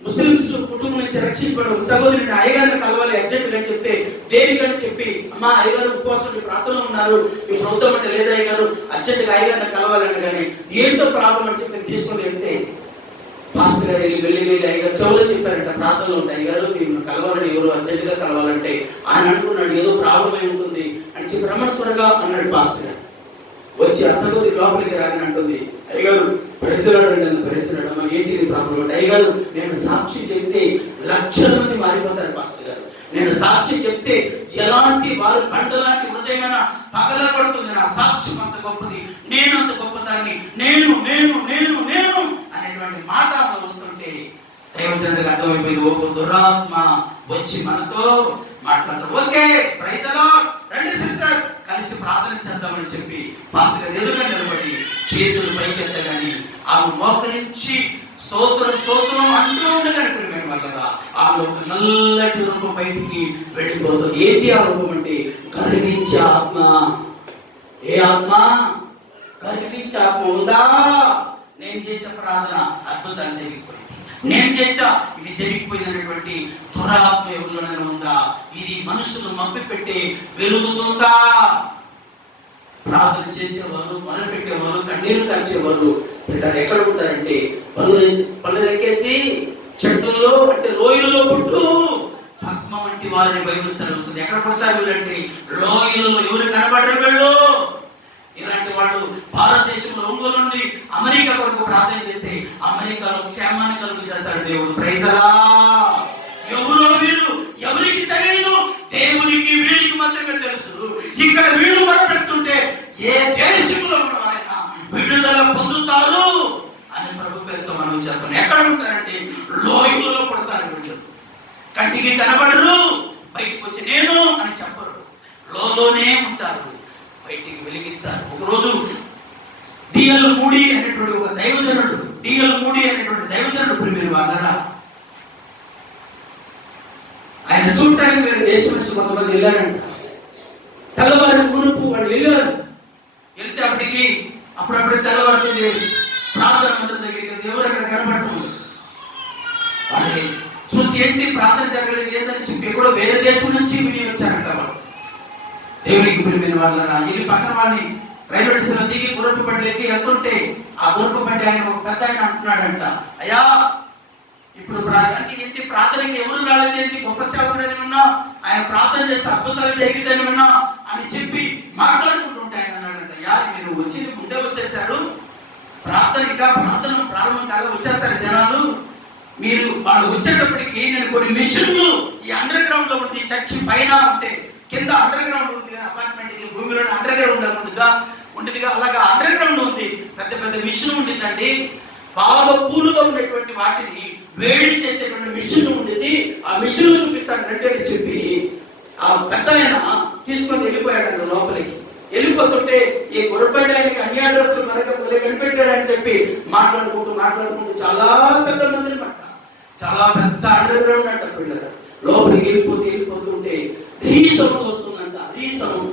ముస్లిమ్స్ కుటుంబం నుంచి రక్షించబడి ఒక సహోదరుని అయ్యగారిని కలవాలి అర్జెంట్ అని చెప్తే, దేనికని చెప్పి, అమ్మా అయ్యగారు ఉపవాసం ప్రార్థనలో ఉన్నారు, ఇప్పుడు అవుతాం అంటే లేదా అయ్యగారు అర్జెంట్ గా అయ్యగారిని కలవాలంటే, కానీ ఏంటో ప్రాబ్లం అని చెప్పి తీసుకొని వెళ్తే పాస్టర్ గారు వెళ్ళి అయ్యగారు చెవులో చెప్పారంట, ప్రార్థనలో ఉంటాయి అయ్యగారు మీరు కలవాలని, ఎవరు అర్జెంట్ గా కలవాలంటే. ఆయన అనుకున్నాడు ఏదో ప్రాబ్లం అయి ఉంటుంది అని చెప్పి రమణ త్వరగా అన్నాడు. పాస్టర్ గారు వచ్చి అసలు లోపలికి రాని అంటుంది, అయ్యగారు పరిస్థితున్నాడు అమ్మ ఏంటి ప్రాబ్లం అంటే, అయ్యగారు నేను సాక్షి చెప్తే లక్షల మంది మారిపోతారు పాస్టర్ గారు, నేను సాక్షి చెప్తే ఎలాంటి వారు బండలాంటి హృదయమైన పగలబడుతుంది, నా సాక్ష్యం అంత గొప్పది, నేను అంత గొప్పదాన్ని, నేను నేను నేను నేను అనేటువంటి మాట వస్తుంటే దైవజనుడికి అర్థమైపోయింది, ఓ దురాత్మ వచ్చి మనతో మాట్లాడతారు. ఓకే ప్రైజ్ ది లార్డ్, రండి సిస్టర్ కలిసి ప్రార్థన చేద్దామని చెప్పి పాస్టర్ గారు ఎదురుగా నిలబడి చేతులు పైకెత్తగాని ఆమె మోకరించి స్తోత్రం స్తోత్రం అంటూ ఉండగానే ప్రియమైన వాళ్ళరా, ఆమె ఒక నల్లటి రూపం బయటికి వెళ్ళిపోతుంది. ఏంటి ఆ రూపం అంటే కరిగించే ఆత్మ. ఏ ఆత్మ? కరిగించే ఆత్మ ఉందా? నేను చేసే ప్రార్థన అద్భుతాలు జరిగిపోయింది, నేను చేసా ఇది జరిగిపోయినటువంటి దురాత్మ ఎవరిలోనే ఉందా? ఇది మనుషులు మప్పి పెట్టి వెలుగుతుందా? ప్రార్థన చేసేవారు, మొదలు పెట్టేవారు, కన్నీరు కాల్చేవారు పెట్టారు. ఎక్కడ ఉంటారంటే పళ్ళు ఎక్కేసి చెట్లలో అంటే లోయలలో పుట్టు పద్మ వంటి వారిని బైబిల్ సెలవుస్తుంది. ఎక్కడ పుడతారు వీళ్ళంటే లోయలలో. ఎవరు కనబడరు వీళ్ళు. ఇలాంటి వాళ్ళు భారతదేశంలో ఒంగోలు నుండి అమెరికా కొరకు ప్రార్థన చేస్తే అమెరికాలో క్షేమాన్ని కలుగు చేస్తాడు దేవుడు. Praise the lord. ఎవరో వీళ్ళు ఎవరికి తెలియదు, దేవునికి వీళ్ళకి మాత్రమే తెలుసు. ఇక్కడ వీళ్ళు మొదలుపెడుతుంటే ఏ దేశంలో ఉన్న వారైనా విడుదల పొందుతారు అని ప్రభు పేరుతో మనం చేస్తాం. ఎక్కడ ఉంటారంటే లోయలలో పడతారు వీళ్ళు. కంటికి కనబడరు, బయటకు వచ్చి నేను అని చెప్పరు, లోనే ఉంటారు, బయటికి వెలిగిస్తారు. ఒకరోజు డిఎల్ మూడీ అనేటువంటి ఒక దైవజనుడు, డిఎల్ మూడీ అనేటువంటి దైవజనుడు ప్రియమైన వాళ్ళరా, ఆయన చూడటానికి వేరే దేశం నుంచి కొంతమంది వెళ్ళారంట. తెల్లవారి మునుపు వాళ్ళు వెళ్ళారు. వెళ్తే అప్పుడప్పుడే తెల్లవారుతుంది, ప్రార్థన మందిరం దగ్గరికి దేవుడు అక్కడ కనబడుతుంది. వాళ్ళని చూసి ఏంటి ప్రార్థన జరగలేదు ఏంటని చెప్పి ఎక్కడో వేరే దేశం నుంచి విని వచ్చారంట వాళ్ళు. దేవునికి ప్రియమైన వాళ్ళరా, ఇది పక్కన వాళ్ళని రైల్వే స్టేషన్ దిగి గుర్రపు బండి ఎక్కి వెళ్తుంటే ఆ గుర్రపు బండి ఆయన ఒక పెద్ద ఆయన అంటున్నాడంట, అయ్యా ఇప్పుడు ఏంటి ప్రార్థనకి ఎవరు రాలేదేంటి, గొప్ప సేవకుడని విన్నా, ఆయన ప్రార్థన చేస్తే అద్భుతాలు జరిగిందని విన్నా అని చెప్పి మాట్లాడుకుంటుంటే ఆయన అన్నాడంట, అయ్యా మీరు వచ్చింది ముందే వచ్చేసారు, ప్రార్థన ప్రారంభం కాగా వచ్చేస్తారు జనాలు, మీరు వాళ్ళు వచ్చేటప్పటికి నేను కొన్ని మిషన్లు ఈ అండర్ గ్రౌండ్ లో ఉంది, చర్చి పైన ఉంటే కింద అండర్ గ్రౌండ్ ఉంది, అపార్ట్మెంట్ భూమిలో అండర్ గ్రౌండ్ ఉండేదిగా అలాగా అండర్ గ్రౌండ్ ఉంది, పెద్ద పెద్ద మిషన్ ఉండిందండి, బాగా పూలుగా ఉండేటువంటి వాటిని వేడి చేసేటువంటి మిషన్ ఉండేది, ఆ మిషన్ చూపిస్తాను రండి అని చెప్పి ఆ పెద్ద ఆయన తీసుకొని వెళ్ళిపోయాడు లోపలికి. వెళ్ళిపోతుంటే ఈ గుర్రపడి ఆయనకి అన్ని అడ్రస్లు కనిపెట్టాడని చెప్పి మాట్లాడుకుంటూ చాలా పెద్ద మందిని పట్ట చాలా పెద్ద అండర్ గ్రౌండ్ అంట పిల్లలు. లోపలికి వెళ్ళిపోతుంటే రీ సౌండ్ వస్తుందంట. రీ సౌండ్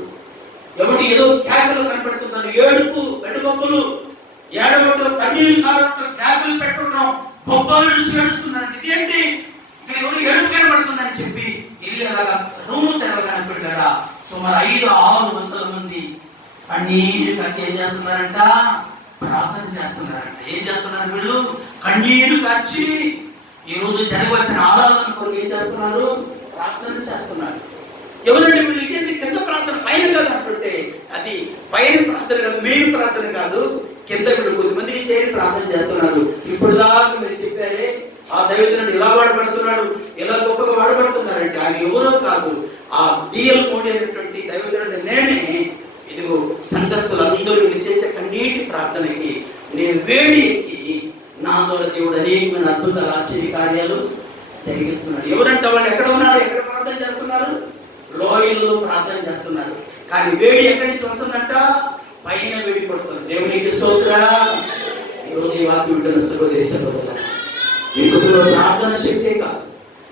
ఎవరి ఏదో కేకలు కనపడుతున్నాను, ఏడుపు, వెడుగొప్పలు, ఏడవటం, కన్నీళ్ళు కారటం, కేకలు పెట్టడం, బొబ్బలు నుంచి ఏడుస్తున్నాను. ఇదేంటి ఇక్కడ ఎవరు ఏడుపు కనపడుతుందని చెప్పి వెళ్ళి అలాగా రూమ్ తెరవగానే పెట్టారా సుమారు 500-600 మంది కన్నీరు కార్చి ఏం చేస్తున్నారంట? ప్రార్థన చేస్తున్నారంట. ఏం చేస్తున్నారు వీళ్ళు? కన్నీరు కార్చి ఈ రోజు జరగవలసిన ఆరాధన కొరకు ఏం చేస్తున్నారు? ప్రార్థన చేస్తున్నారు. ఎవరంటే వీళ్ళు ఇదేంటి కింద ప్రార్థన పైన కాదు అంటుంటే అది పైన ప్రార్థన కాదు, మెయిన్ ప్రార్థన కాదు, కింద వీళ్ళు కొద్దిమంది చేయని ప్రార్థన చేస్తున్నారు. ఇప్పుడు దాకా మీరు చెప్పారే ఆ దైవజనుడు ఇలా వాడబడుతున్నాడు, ఇలా గొప్పగా వాడబడుతున్నారంటే ఆయన ఎవరో కాదు, ఆ డిఎల్ మోడీ అనేటువంటి దైవజనుడు నేనే. ఇదిగో సంఘస్థులు అందరూ వీళ్ళు చేసే కన్నీటి ప్రార్థనకి నేను వేడి ఎక్కి నా ద్వారా దేవుడు అనేకమైన అద్భుతాలు, ఆశ్చర్య కార్యాలు జరిగిస్తున్నాడు. ఎవరంటే వాళ్ళు ఎక్కడ ఉన్నారు? ఎక్కడ ప్రార్థన చేస్తున్నారు? లోయల్లో ప్రార్థన చేస్తున్నారు. కానీ వేడి ఎక్కడి నుంచి వస్తుందంట? పైన వేడి పడుతుంది. దేవునికి స్తోత్రం. ఈరోజు ఈ వాక్యం వింటున్న సహోదరి సహోదరులారా, మీ కుటుంబంలో ప్రార్థన శక్తే కాదు,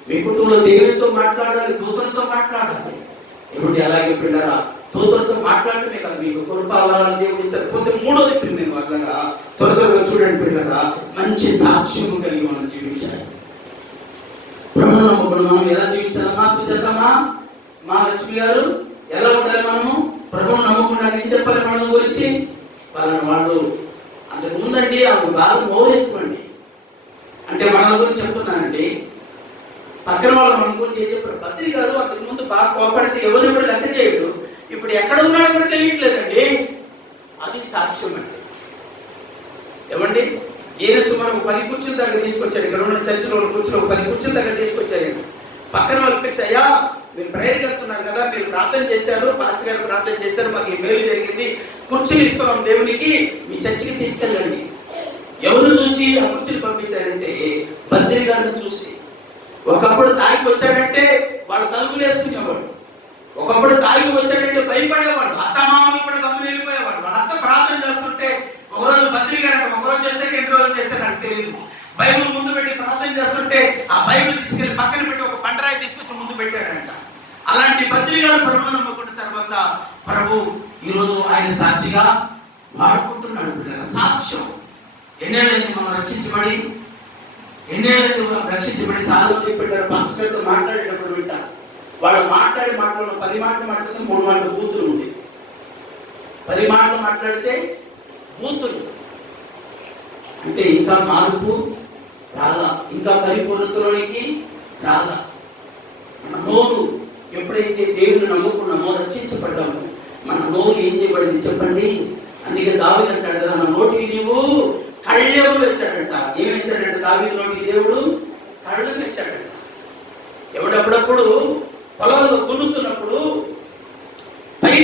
మీ కుటుంబంలో దేవునితో మాట్లాడాలి, దూతలతో మాట్లాడాలి. ఏమిటి అలాగే పిల్లరా, దూతలతో మాట్లాడటమే కాదు, మీకు కృపావరాలు దేవుడు ఇస్తారు. పోతే మూడోది ప్రియమైన వాళ్ళగా త్వరగా చూడండి పిల్లరా, మంచి సాక్ష్యము కలిగి మనం జీవించాలి. ప్రభువును నమ్ముకుని మనం ఎలా జీవించాలమ్మా? సుజాతమ్మా, మా లక్ష్మి గారు ఎలా ఉండాలి? మనము ప్రభువును నమ్ముకున్నాక ఏం చెప్పాలి మనం గురించి? వాళ్ళు అంతకు ముందండి ఆమె బాగా మౌలికమండి. అంటే మన గురించి చెప్తున్నానండి, పక్కన వాళ్ళు మన గురించి ఏం చెప్పారు? పత్రిక గారు అంతకు ముందు బాగా కోపడితే ఎవరిని కూడా లెక్క చేయడు, ఇప్పుడు ఎక్కడ ఉన్నాడో కూడా తెలియట్లేదండి. అది సాక్ష్యం అండి. ఏమండి, ఈయన సుమారు 10 కుర్చీల దగ్గర తీసుకొచ్చాడు. ఇక్కడ ఉన్న చర్చిలో ఉన్న కుర్చీలో 10 కుర్చీల దగ్గర తీసుకొచ్చారు. పక్కన వాళ్ళు పిచ్చయ్యా, మీరు ప్రేయర్ చెప్తున్నారు కదా, మీరు ప్రార్థన చేశారు, పాస్టర్ గారు ప్రార్థన చేశారు, మాకు ఈ మేలు జరిగింది, కుర్చీలు ఇస్తున్నాం దేవునికి, మీ చర్చికి తీసుకెళ్ళండి. ఎవరు చూసి ఆ కుర్చీలు పంపించారంటే బద్రి గారిని చూసి. ఒకప్పుడు తాగి వచ్చాడంటే వాడు తలుపులు వేసుకునేవాడు, ఒకప్పుడు తాగి వచ్చాడంటే భయపడేవాడు, అత్తమామని కూడా గమ్మున వెళ్ళిపోయేవాడు. వాళ్ళంతా ప్రార్థన చేస్తుంటే ఒకరోజు బద్రి గారు ఒకరోజు చేశారు, 2 రోజులు చేశారు నాకు తెలియదు. బైబిల్ ముందు పెట్టి ప్రార్థన చేస్తుంటే ఆ బైబిల్ తీసుకెళ్లి పక్కన పెట్టి ఒక బండరాయి తీసుకొచ్చి ముందు పెట్టాడంట. అలాంటి బద్రి గారు ప్రభువును నమ్ముకున్న తర్వాత ప్రభు ఈరోజు ఆయన సాక్షిగా వాడుకుంటున్నాడు. సాక్ష్యం ఎన్నేళ్ళైంది మనం రక్షించబడి, ఎన్నేళ్ళైంది మనం రక్షించబడి. చాలా మంది పెట్టారు పాస్టర్తో మాట్లాడేటప్పుడు వింటారు, వాళ్ళు మాట్లాడే మాటలు 10 మాటలు మాట్లాడితే 3 మాటలు బూతులు ఉంది. 10 మాటలు మాట్లాడితే బూతులు. అంటే ఇంకా మార్పు రాలా, ఇంకా పరిపూర్ణతలోనికి రాలా. మన నోరు ఎప్పుడైతే దేవుని నమ్ముకున్నామో, రక్షించబడ్డామో, మన నోరు ఏం చేయబడింది చెప్పండి? అందుకే దావీదు అంటాడు కదా, నా నోటికి నీవు కళ్ళెము వేశాడంట. ఏం వేశాడంట దావీదు నోటికి? దేవుడు కళ్ళు వేశాడంట. ఎవడప్పుడప్పుడు పొలంలో దున్నుతున్నప్పుడు పైరు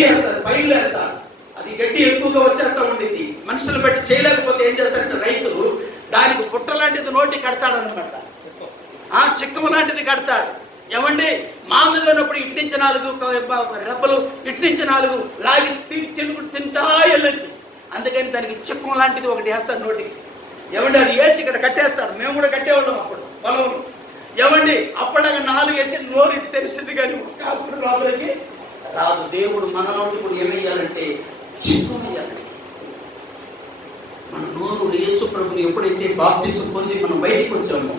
వేస్తారు, అది గడ్డి ఎక్కువగా వచ్చేస్తూ ఉండింది, మనుషులు పెట్టి చేయలేకపోతే ఏం చేస్తాడంటే రైతు దానికి పుట్ట లాంటిది నోటి కడతాడు అనమాట, చిక్కము లాంటిది కడతాడు. ఏమండి, మామూలుగా ఉన్నప్పుడు ఇటు నుంచి 4 రెబ్బలు, ఇటు నుంచి 4 లాగి తింటా వెళ్ళండి. అందుకని దానికి చిక్కం లాంటిది ఒకటి వేస్తాడు నోటికి. ఏమండి, అది వేసి ఇక్కడ కట్టేస్తాడు. మేము కూడా కట్టేవాళ్ళం అప్పుడు పొలంలో. ఏమండి, అప్పటిదాకా 4 వేసి నోరు ఇటు తెలిసింది కానీ అప్పుడు లోపలికి రాదు. దేవుడు మన నోటి కూడా ఏమయ్యాలంటే చిక్కం వేయాలి. మన నోరు యేసు ప్రభుని ఎప్పుడైతే బాప్తిసం పొంది మనం బయటికి వచ్చామో,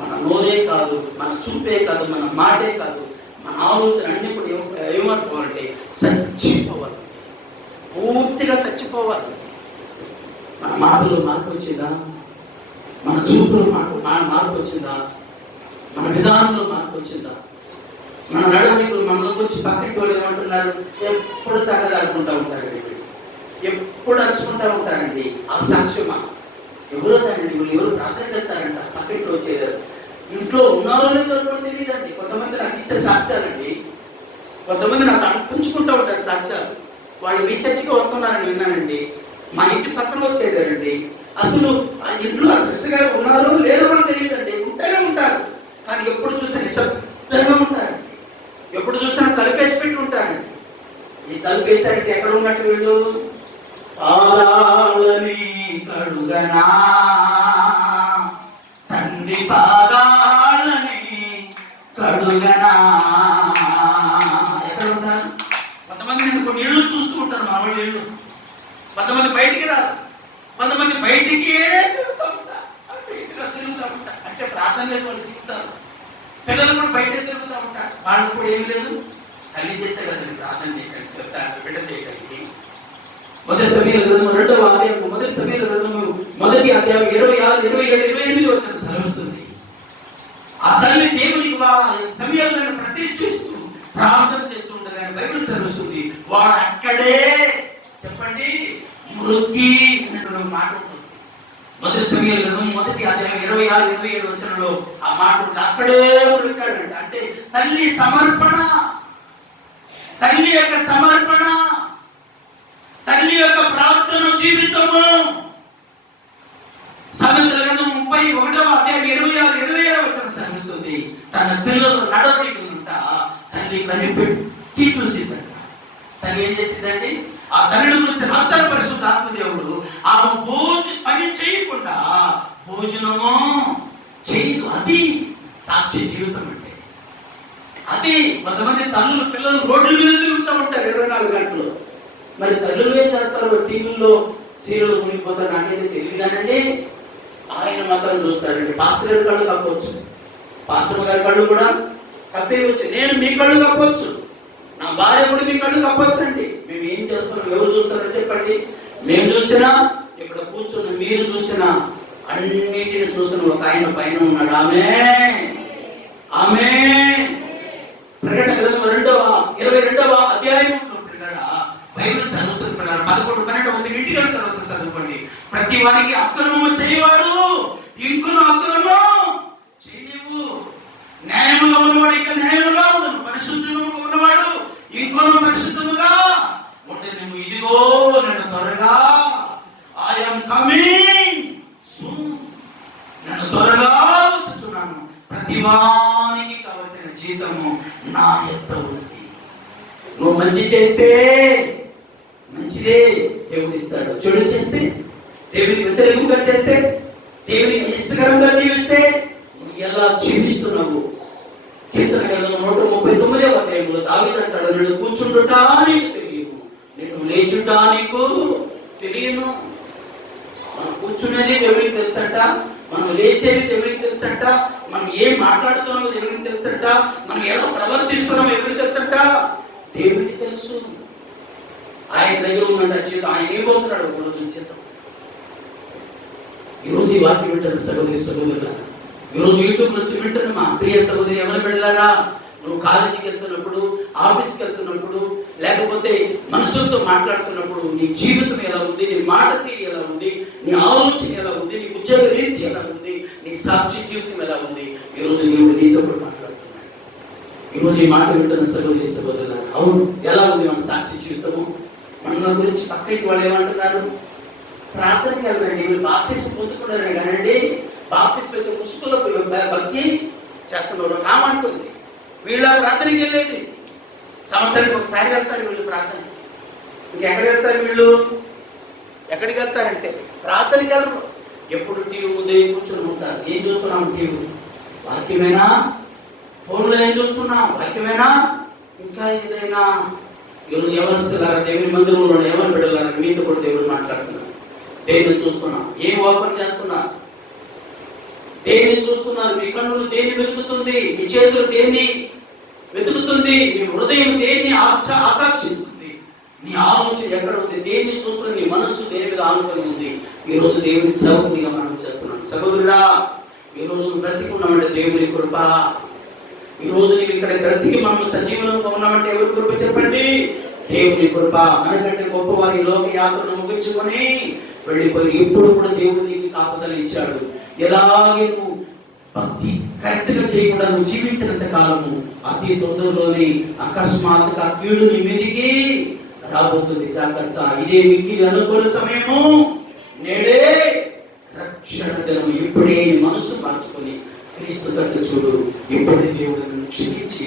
మన నోరే కాదు, మన చూపే కాదు, మన మాటే కాదు, మన ఆలోచన అన్ని కూడా ఏమనుకోవాలంటే చచ్చిపోవాలి, పూర్తిగా చచ్చిపోవాలి. మన మాటలో మార్పు వచ్చిందా? మన చూపులో మార్పు వచ్చిందా? మన విధానంలో మార్పు వచ్చిందా? మన నడవడికలు మనలోకి వచ్చి పక్కకి వాళ్ళు ఏమంటున్నారు? ఎప్పుడు తగదాడుకుంటూ ఉంటారండి, ఎప్పుడు అరుచుకుంటూ ఉంటారండి. ఆ సాక్ష్యమా? ఎవరో దానండి, వీళ్ళు ఎవరు ప్రార్థన చేస్తారంట, పక్కకి వచ్చేదారు. ఇంట్లో ఉన్నారో లేదో కూడా తెలియదండి. కొంతమంది నాకు ఇచ్చే సాక్ష్యాలండి, కొంతమంది నాకు అనిపించుకుంటూ ఉంటారు సాక్ష్యాలు. వాళ్ళు మీ చర్చికి వస్తున్నారని విన్నానండి, మా ఇంటి పక్కన వచ్చేదారండి. అసలు ఆ ఇంట్లో ఆ సిస్టర్ గారు ఉన్నారో లేదో కూడా తెలియదండి. ఉంటేనే ఉంటారు, కానీ ఎప్పుడు చూసినా నిశ్శబ్దంగా ఉంటారు, ఎప్పుడు చూసినా తలుపేసి పెట్టి ఉంటారండి. ఈ తలుపేసారికి ఎక్కడ ఉన్నట్టు వీళ్ళు? పాదాలని కడుగనా తండ్రి పాదాలని కడుగనా. ఎక్కడ ఉంటారు? కొంతమంది నేను కొన్ని ఇళ్ళు చూస్తూ ఉంటారు, మా వాళ్ళు ఇళ్ళు. కొంతమంది బయటికి రాదు, కొంతమంది బయటికి తిరుగుతూ ఉంటారు, అంటే ప్రార్థన లేని వాళ్ళు చెప్తారు. పిల్లలు కూడా బయట తిరుగుతూ ఉంటారు, వాళ్ళకు కూడా ఏం లేదు. తల్లి చేస్తే కదండి ప్రార్థన చేయగలిగి, బిడ్డ చేయగలిగి. మొదటి సమయంలో గ్రంథము 2వ అధ్యాయం, మొదటి సమయంలో గ్రంథము 1వ అధ్యాయం 26, 27, 28 వచనం సెలవిస్తుంది. ఆ తల్లి దేవునికి సమయంలో ప్రతిష్ఠిస్తూ ప్రార్థన చేస్తూ ఉండగా బైబిల్ సెలవిస్తుంది. వాడు అక్కడే చెప్పండి మృతి అన్నటువంటి మాట ఉంటుంది. మొదటి సమయంలో గ్రంథం 1వ అధ్యాయం 26, 27 వచనంలో ఆ మాట ఉంటుంది. అక్కడే మృతికాడంట. అంటే తల్లి సమర్పణ, తల్లి యొక్క సమర్పణ, తల్లి యొక్క ప్రార్థన జీవితము. సామెతల గ్రంథం 31వ అధ్యాయం 26, 27 వచనం శ్రమిస్తుంది. తన పిల్లల నడవడికంట తల్లి కనిపెట్టి చూసిందంట. తల్లి ఏం చేసిందండి? ఆ తల్లి గురించి రాస్తారు పరిశుద్ధ ఆత్మదేవుడు. ఆ పని చేయకుండా భోజనము చేయదు. అది సాక్షి జీవితం అంటే. అది కొంతమంది తల్లులు పిల్లలు రోడ్ల మీద తిరుగుతూ ఉంటారు 24 గంటలు. మరి తల్లులు ఏం చేస్తారు? టీవీల్లో సీరియల్ మునిగిపోతారు. నాకైతే తెలియదు కానండి, ఆయన మాత్రం చూస్తారండి. పాస్టర్ గారి కళ్ళు కప్పవచ్చు, పాస్టర్ గారి కళ్ళు కూడా కప్పేయవచ్చు, నేను మీ కళ్ళు కప్పవచ్చు, నా భార్య కూడా మీ కళ్ళు కప్పవచ్చు అండి. మేము ఏం చేస్తున్నాం, ఎవరు చూస్తారని చెప్పండి. మేము చూసినా, ఇక్కడ కూర్చున్న మీరు చూసినా, అన్నిటిని చూసిన ఒక ఆయన పైన ఉన్నాడు. ఆమె ప్రకటన గ్రంథం 22వ అధ్యాయం బైబిల్ సర్వస్వం ప్రకారం 11, 12 ఇంటికి వెళ్ళిన తర్వాత చదువుకోండి. ప్రతి వారికి అక్రమము చేయవాడు ఇంకొన అక్రమం చేయలేవు. న్యాయముగా ఉన్నవాడు ఇంకా న్యాయముగా ఉండను, పరిశుద్ధంగా ఉన్నవాడు ఇంకొన పరిశుద్ధముగా ఉండను. ఇదిగో నేను త్వరగా ఐఎమ్ కమింగ్ సూన్, నేను త్వరగా వచ్చుతున్నాను. ప్రతి వానికి కావలసిన జీతము నా యొద్ద ఉంది. నువ్వు మంచి చేస్తే మంచిదే దేవుడు ఇస్తాడు, చెడు చేస్తే దేవునికి వ్యతిరేకంగా చేస్తే, దేవునికి ఇష్టకరంగా జీవిస్తే నువ్వు ఎలా జీవిస్తున్నావు? కీర్తన గ్రంథం 139వ అధ్యాయంలో దావీదు అంటాడు, నేను కూర్చుంటుటా నీకు తెలియదు, నేను లేచుటా నీకు తెలియను. మనం కూర్చునేది దేవునికి తెలుసంట, మనం లేచేది దేవునికి తెలుసంట, మనం ఏం మాట్లాడుతున్నామో దేవునికి తెలుసంట, మనం ఎలా ప్రవర్తిస్తున్నామో ఎవరికి తెలుసంట, దేవునికి తెలుసు. ఆయన దగ్గర ఉన్న చేత ఆయన ఏమవుతున్నాడు ఒక రోజు చేద్దాం. ఈరోజు ఈ వాక్యం వింటారు సహోదరి సహోదరులారా, ఈరోజు యూట్యూబ్ నుంచి వింటున్న మా ప్రియ సహోదరి ఎవరు వెళ్ళారా? నువ్వు కాలేజీకి వెళ్తున్నప్పుడు, ఆఫీస్కి వెళ్తున్నప్పుడు, లేకపోతే మనుషులతో మాట్లాడుతున్నప్పుడు నీ జీవితం ఎలా ఉంది, నీ మాట తీరు ఎలా ఉంది, నీ ఆలోచన ఎలా ఉంది, నీ ఉద్యోగ రీతి ఎలా ఉంది, నీ సాక్షి జీవితం ఎలా ఉంది? ఈరోజు దేవుడు నీతో కూడా మాట్లాడుతున్నాడు. ఈరోజు ఈ మాట వింటున్న సహోదరి సహోదరులారా, అవును ఎలా ఉంది మన సాక్షి జీవితము? మన గురించి పక్కకి వాళ్ళు ఏమంటున్నారు? ప్రార్థనకి వెళ్ళండి, మీరు బాప్తిసం పొందుకున్నారే కానండి, బాప్తిసం వేసే పుస్తకంలో భక్తి చేస్తున్నారు కామంటుంది. వీళ్ళ ప్రార్థనకి వెళ్ళేది సంవత్సరానికి ఒకసారి వెళ్తారు వీళ్ళు ప్రార్థన. ఇంకెక్కడ వెళ్తారు వీళ్ళు? ఎక్కడికి వెళ్తారంటే ప్రార్థనకి వెళ్ళరు. ఎప్పుడు టీవీ ఉదయం కూర్చొని ఉంటారు. ఏం చూస్తున్నాం? టీవీ వాక్యమేనా? ఫోన్లో ఏం చూస్తున్నాం? వాక్యమేనా? ఇంకా ఏదైనా? ఈరోజు ఎవరిస్తున్నారా? దేవుని మందిరంలో ఎవరు పెడలారా? మీతో కూడా దేవుడు మాట్లాడుతున్నారు. దేన్ని చూస్తున్నా? ఏం ఓపెన్ చేస్తున్నా? దేన్ని చూస్తున్నారు? మీ కన్నులు దేన్ని వెతుకుతుంది? మీ చేతులు దేన్ని వెతుకుతుంది? మీ హృదయం దేన్ని ఆకర్షిస్తుంది? నీ ఆలోచన ఎక్కడ ఉంది? దేన్ని చూస్తుంది? నీ మనస్సు దేని మీద ఆనుకొని ఉంది? ఈరోజు దేవుని సేవకునిగా మనం చేస్తున్నాం. సహోదరుడా, ఈరోజు బ్రతికున్నామంటే దేవుని కృప. ఈరోజు నీవు ఇక్కడ బ్రతికి మనం సజీవనంగా ఉన్నామంటే ఎవరి కృప చెప్పండి? దేవుని కృప. మనకంటే గొప్పవారి లోక యాత్రను ముగించుకొని వెళ్ళిపోయి ఇప్పుడు కూడా దేవుడు నీకు కాపుదల ఇచ్చాడు. ఎలాగే నువ్వు భక్తి కరెక్ట్ గా చేయకుండా నువ్వు జీవించినంత కాలము అతి తొందరలోనే అకస్మాత్తుగా కీడు నీ మీదికి రాబోతుంది. జాగ్రత్త. ఇదే మిక్కిలి అనుకూల సమయము, నేడే రక్షణ దినము. ఇప్పుడే మనసు మార్చుకొని క్రీస్తు తట్టు చూడు. ఇప్పుడే దేవుడు నిన్ను క్షమించి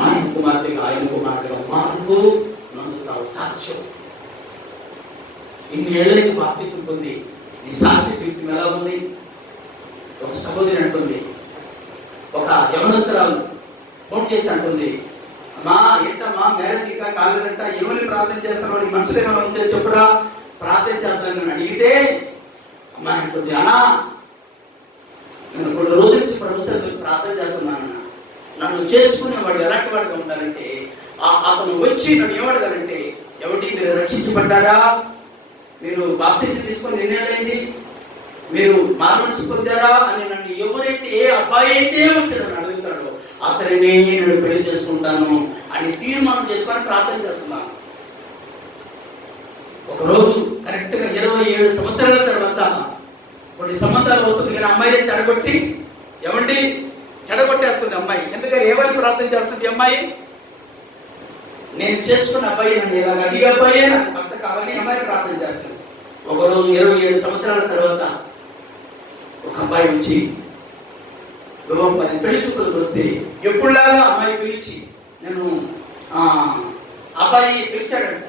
ఆయన కుమార్తెగా మార్పు నందుతావు. సాక్ష్యం ఇన్ని ఏళ్ళకి బాప్తిసం పొంది నీ సాక్ష్య జీవితం ఎలా ఉంది? ఒక సహోదరి అంటుంది, ఒక యవనస్తురాలు ఫోన్ చేసి అంటుంది, అమ్మా ఏంటమ్మా మ్యారేజ్ ఇంకా కాలేదంట, ఏమని ప్రార్థన చేస్తారో నీ మనసులో ఏమైనా ఉంటే చెప్పురా ప్రార్థన చేద్దామని అడిగితే అమ్మా అంటుంది, అన్నా నేను కొన్ని రోజుల నుంచి ప్రభుత్వం ప్రార్థన చేస్తున్నాను, నన్ను చేసుకునేవాడు ఎలాంటి వాడుగా ఉండాలంటే అతను వచ్చి నన్ను ఏమడగాలంటే, ఎవరి మీరు రక్షించబడ్డారా, మీరు బాప్టిజం తీసుకొని ఎన్నేళ్ళైంది, మీరు మారుమనసు పొందారా అని నన్ను ఎవరైతే ఏ అబ్బాయి అయితే వచ్చి నన్ను అడుగుతాడో అతనినే నేను పెళ్లి చేసుకుంటాను అని తీర్మానం చేసుకొని ప్రార్థన చేస్తున్నాను. ఒకరోజు కరెక్ట్గా 27 సంవత్సరాల తర్వాత కొన్ని సంవత్సరాలు వస్తుంది కానీ అమ్మాయి చెడగొట్టి ఏమండి చెడగొట్టేస్తుంది అమ్మాయి. ఎందుకని ఏమని ప్రార్థన చేస్తుంది అమ్మాయి, నేను చేసుకున్న అబ్బాయి నన్ను ఇలా అడిగే అబ్బాయే నాకు భర్త కావాలి అమ్మాయి ప్రార్థన చేస్తుంది. ఒకరోజు 27 సంవత్సరాల తర్వాత ఒక అబ్బాయి వచ్చి పెళ్లి చూపులకు వస్తే ఎప్పుడులాగా అమ్మాయి పిలిచి నేను అబ్బాయి పిలిచాడంట.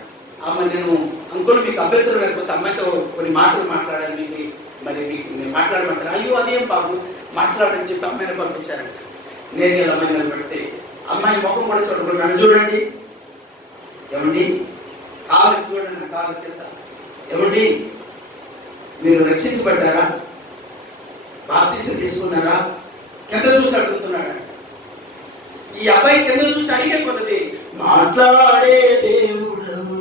అమ్మాయి నేను అంకుల్ మీకు అభ్యంతరం లేకపోతే అమ్మాయితో కొన్ని మాటలు మాట్లాడాలి, మీకు మరి మీకు నేను మాట్లాడమంటారు. అయ్యో అదేం బాబు మాట్లాడని చెప్పి అమ్మాయిని పంపించారంట. నేను అమ్మాయి నిలబెడితే అమ్మాయి ముఖం కూడా చూడకుండా నన్ను చూడండి, ఏమండి కాలు చూడండి, కాలు కింద ఏమండి మీరు రక్షించబడ్డారా, బాప్తిసం తీసుకున్నారా, కింద చూసి అడుగుతున్నాడు. ఈ అబ్బాయి కింద చూసి అడిగే కొన్నది, మాట్లాడే దేవుడవు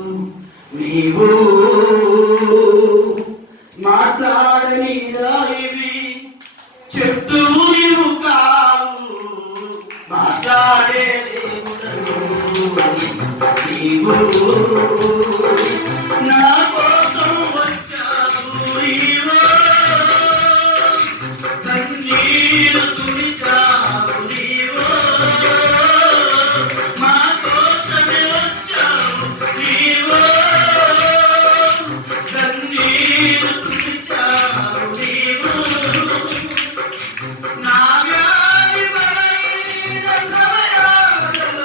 నీవు, మాట్లాడని రాయివి చెట్టు కావు, మాట్లాడే దేవుడవు నీవు, నా కోసం వచ్చావు నీవు, కన్నీరు తుడిచావు నీవు, మా కోసమే వచ్చావు నీవు, కన్నీరు తుడిచావు నీవు, నా వ్యాధి బలైన సమయాలలో,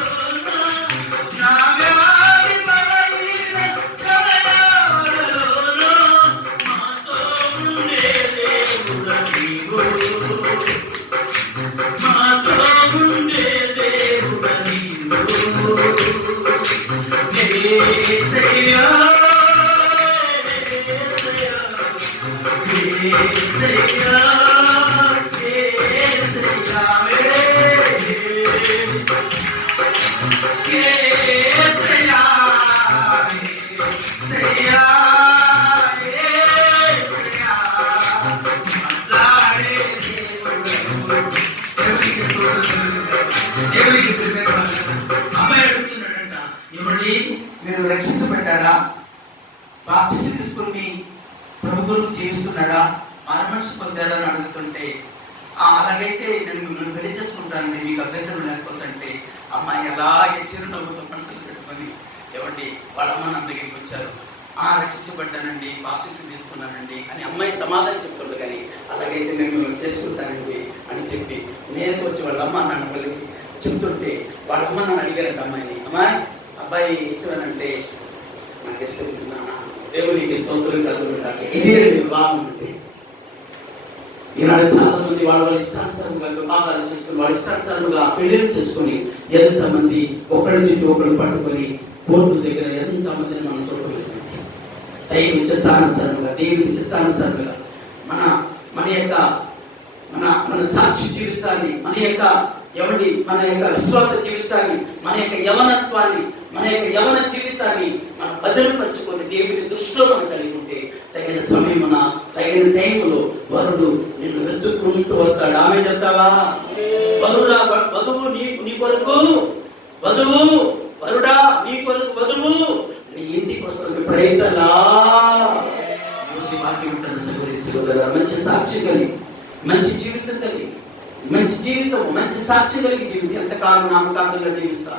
నా వ్యాధి బలైన సమయాలలో మాతో ఉండే దేవుడా నీవు, మాతో ఉండే దేవుడా నీవు, యేసయ్యా యేసయ్యా అమ్మాయి అడుగుతున్నాడంట, ఏమండి మీరు రక్షించబడ్డారా, బాప్తిసం తీసుకుని ప్రభు కొరకు జీవిస్తున్నారా, మారుమనసు పొందారా అని అడుగుతుంటే అలాగైతే నేను మిమ్మల్ని పెళ్లి చేసుకుంటానండి మీకు అభ్యంతరం లేకపోతే అమ్మాయి అలాగే చిరునవ్వుతో మనసులు పెట్టుకొని ఏమండి వాళ్ళ అమ్మ నా దగ్గరికి వచ్చారు, రక్షించబడ్డానండి బాప్తిసం తీసుకున్నానండి అని అమ్మాయి సమాధానం చెప్తుంది. కానీ అలాగైతే నేను మిమ్మల్ని చేసుకుంటానండి అని చెప్పి నేను వచ్చి వాళ్ళ అమ్మ నాన్న వాళ్ళకి చెప్తుంటే వాళ్ళ అమ్మ నన్ను అడిగారంట అమ్మాయిని, అమ్మాయి అబ్బాయి ఇష్టమేనంటే నాకు ఇష్టం, దేవునికి స్తోత్రం కలుగుతారు. ఇదే బాగుంది. ఈనాడు చాలా మంది వాళ్ళ ఇష్టానుసారంగా వివాహాలు చేసుకుని వాళ్ళ ఇష్టానుసారంగా పెళ్లిళ్ళు చేసుకుని ఎంతమంది ఒకరి చుట్టూ ఒకరు పట్టుకొని కోర్టుల దగ్గర ఎంతమందిని మనం చూడలేదు. దైవ చిత్తానుసారంగా దేవుని చిత్తానుసారంగా మన మన యొక్క మన సాక్షి జీవితాన్ని, మన యొక్క విశ్వాస జీవితాన్ని, మన యొక్క యవనత్వాన్ని, మన యొక్క యవన జీవితాన్ని మనం భద్రపరుచుకొని దేవుని దృష్టిలో మనం కలిగి ఉంటే తగిన సమయమున తగిన టైంలో వరుడు నిన్ను వెతుక్కుంటూ వస్తాడు. ఆమె చెప్తావా, వరుడా వధువు నీ కొరకు, వధువు వరుడా నీ కొరకు, వధువు నీ ఇంటికి వస్తుంది. Praise the lord. ఈరోజు వాక్యం ఉంటుంది సహోదరులారా, మంచి సాక్షి కలిగి, మంచి జీవితం కలిగి, మంచి జీవితం, మంచి సాక్షి కలిగి జీవితం. ఎంతకాలం నామకార్థంగా జీవిస్తా,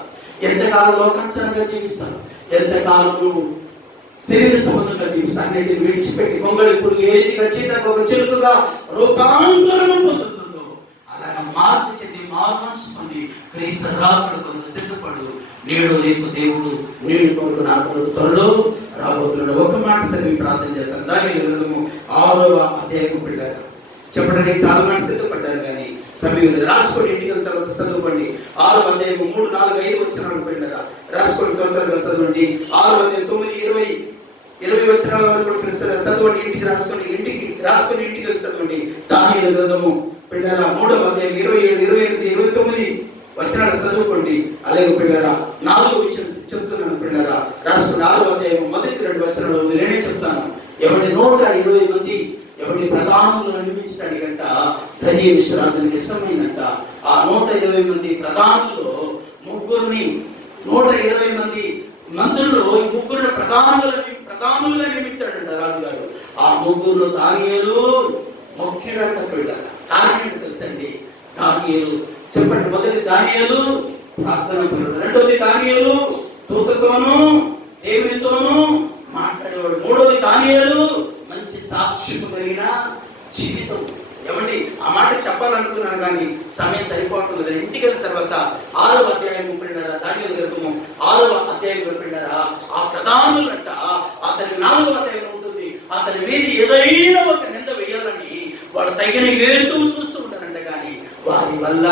ఎంతకాలం లోకానుసారంగా జీవిస్తాను, ఎంతకాలం నువ్వు శరీర సంబంధంగా జీవిస్తా, అన్నిటిని విడిచిపెట్టి కొంగళి పురుగు ఏది ఖచ్చితంగా ఒక చిలుకగా రూపాంతరం పొందుతుందో అలాగా మార్పు చెంది మారు మనసు పొంది క్రీస్తు రాకడ కొరకు సిద్ధపడు. నేడు రేపు దేవుడు నేడు కొరకు నా కొరకు త్వరలో రాబోతున్నాడు. ఒక మాట సరే ప్రార్థన చేస్తాను. దాని 6వ అధ్యాయం పిల్లలు చెప్పడానికి చాలా మంది సిద్ధపడ్డారు కానీ సమయం లేదు. రాసుకోండి, ఇంటికి వెళ్ళిన తర్వాత చదువుకోండి. 6వ అధ్యాయం 3, 4, 5 వచనాలు పెట్టారా, రాసుకోండి, త్వరగా చదవండి. 6వ అధ్యాయం 9, 20 వచనాల వరకు చదవండి. ఇంటికి రాసుకొని ఇంటికి వెళ్ళి చదవండి. దానియేలు గ్రంథము పెట్టారా 3వ అధ్యాయం 27, 28, 29 వచనాలు చదువుకోండి. అలాగే పెట్టారా 4 విషయం చెప్తున్నాను పెట్టారా, రాసుకుని 6వ అధ్యాయం మొదటి 2 వచనాలు నేనే చెప్తాను. ఎవరి 120 మంది ఎవరి ప్రధానులను నియమించడానికంట ధనియ విశ్రాంతికి ఇష్టమైందంట. ఆ 120 మంది ప్రధానుల్లో 120 మంది మంత్రులు 3 ప్రధానులుగా నియమించాడంట రాజుగారు. ఆ 3లో దానియేలు ముఖ్యుడంట. కారణం తెలుసండి, దానియేలు చెప్పండి. మొదటి దానియేలు ప్రార్థన పరుడు, రెండోది దానియేలు దూతతోనూ దేవునితోనూ మాట్లాడేవాడు, మూడోది దానియేలు మంచి సాక్ష్యము కలిగిన జీవితం. ఏమండి, ఆ మాట చెప్పాలనుకున్నాను కానీ సమయం సరిపోవటం లేదు. ఇంటికి వెళ్ళిన తర్వాత 6వ అధ్యాయం దానియేలు గ్రంథము 6వ అధ్యాయం పెట్టారా, ఆ ప్రధానులంట అతని 4వ అధ్యాయం ఉంటుంది. అతని మీద ఏదైనా ఒక నింద వేయాలని వాడు తగిన ఏదో చూస్తూ ఉంటారంట, కానీ వారి వల్ల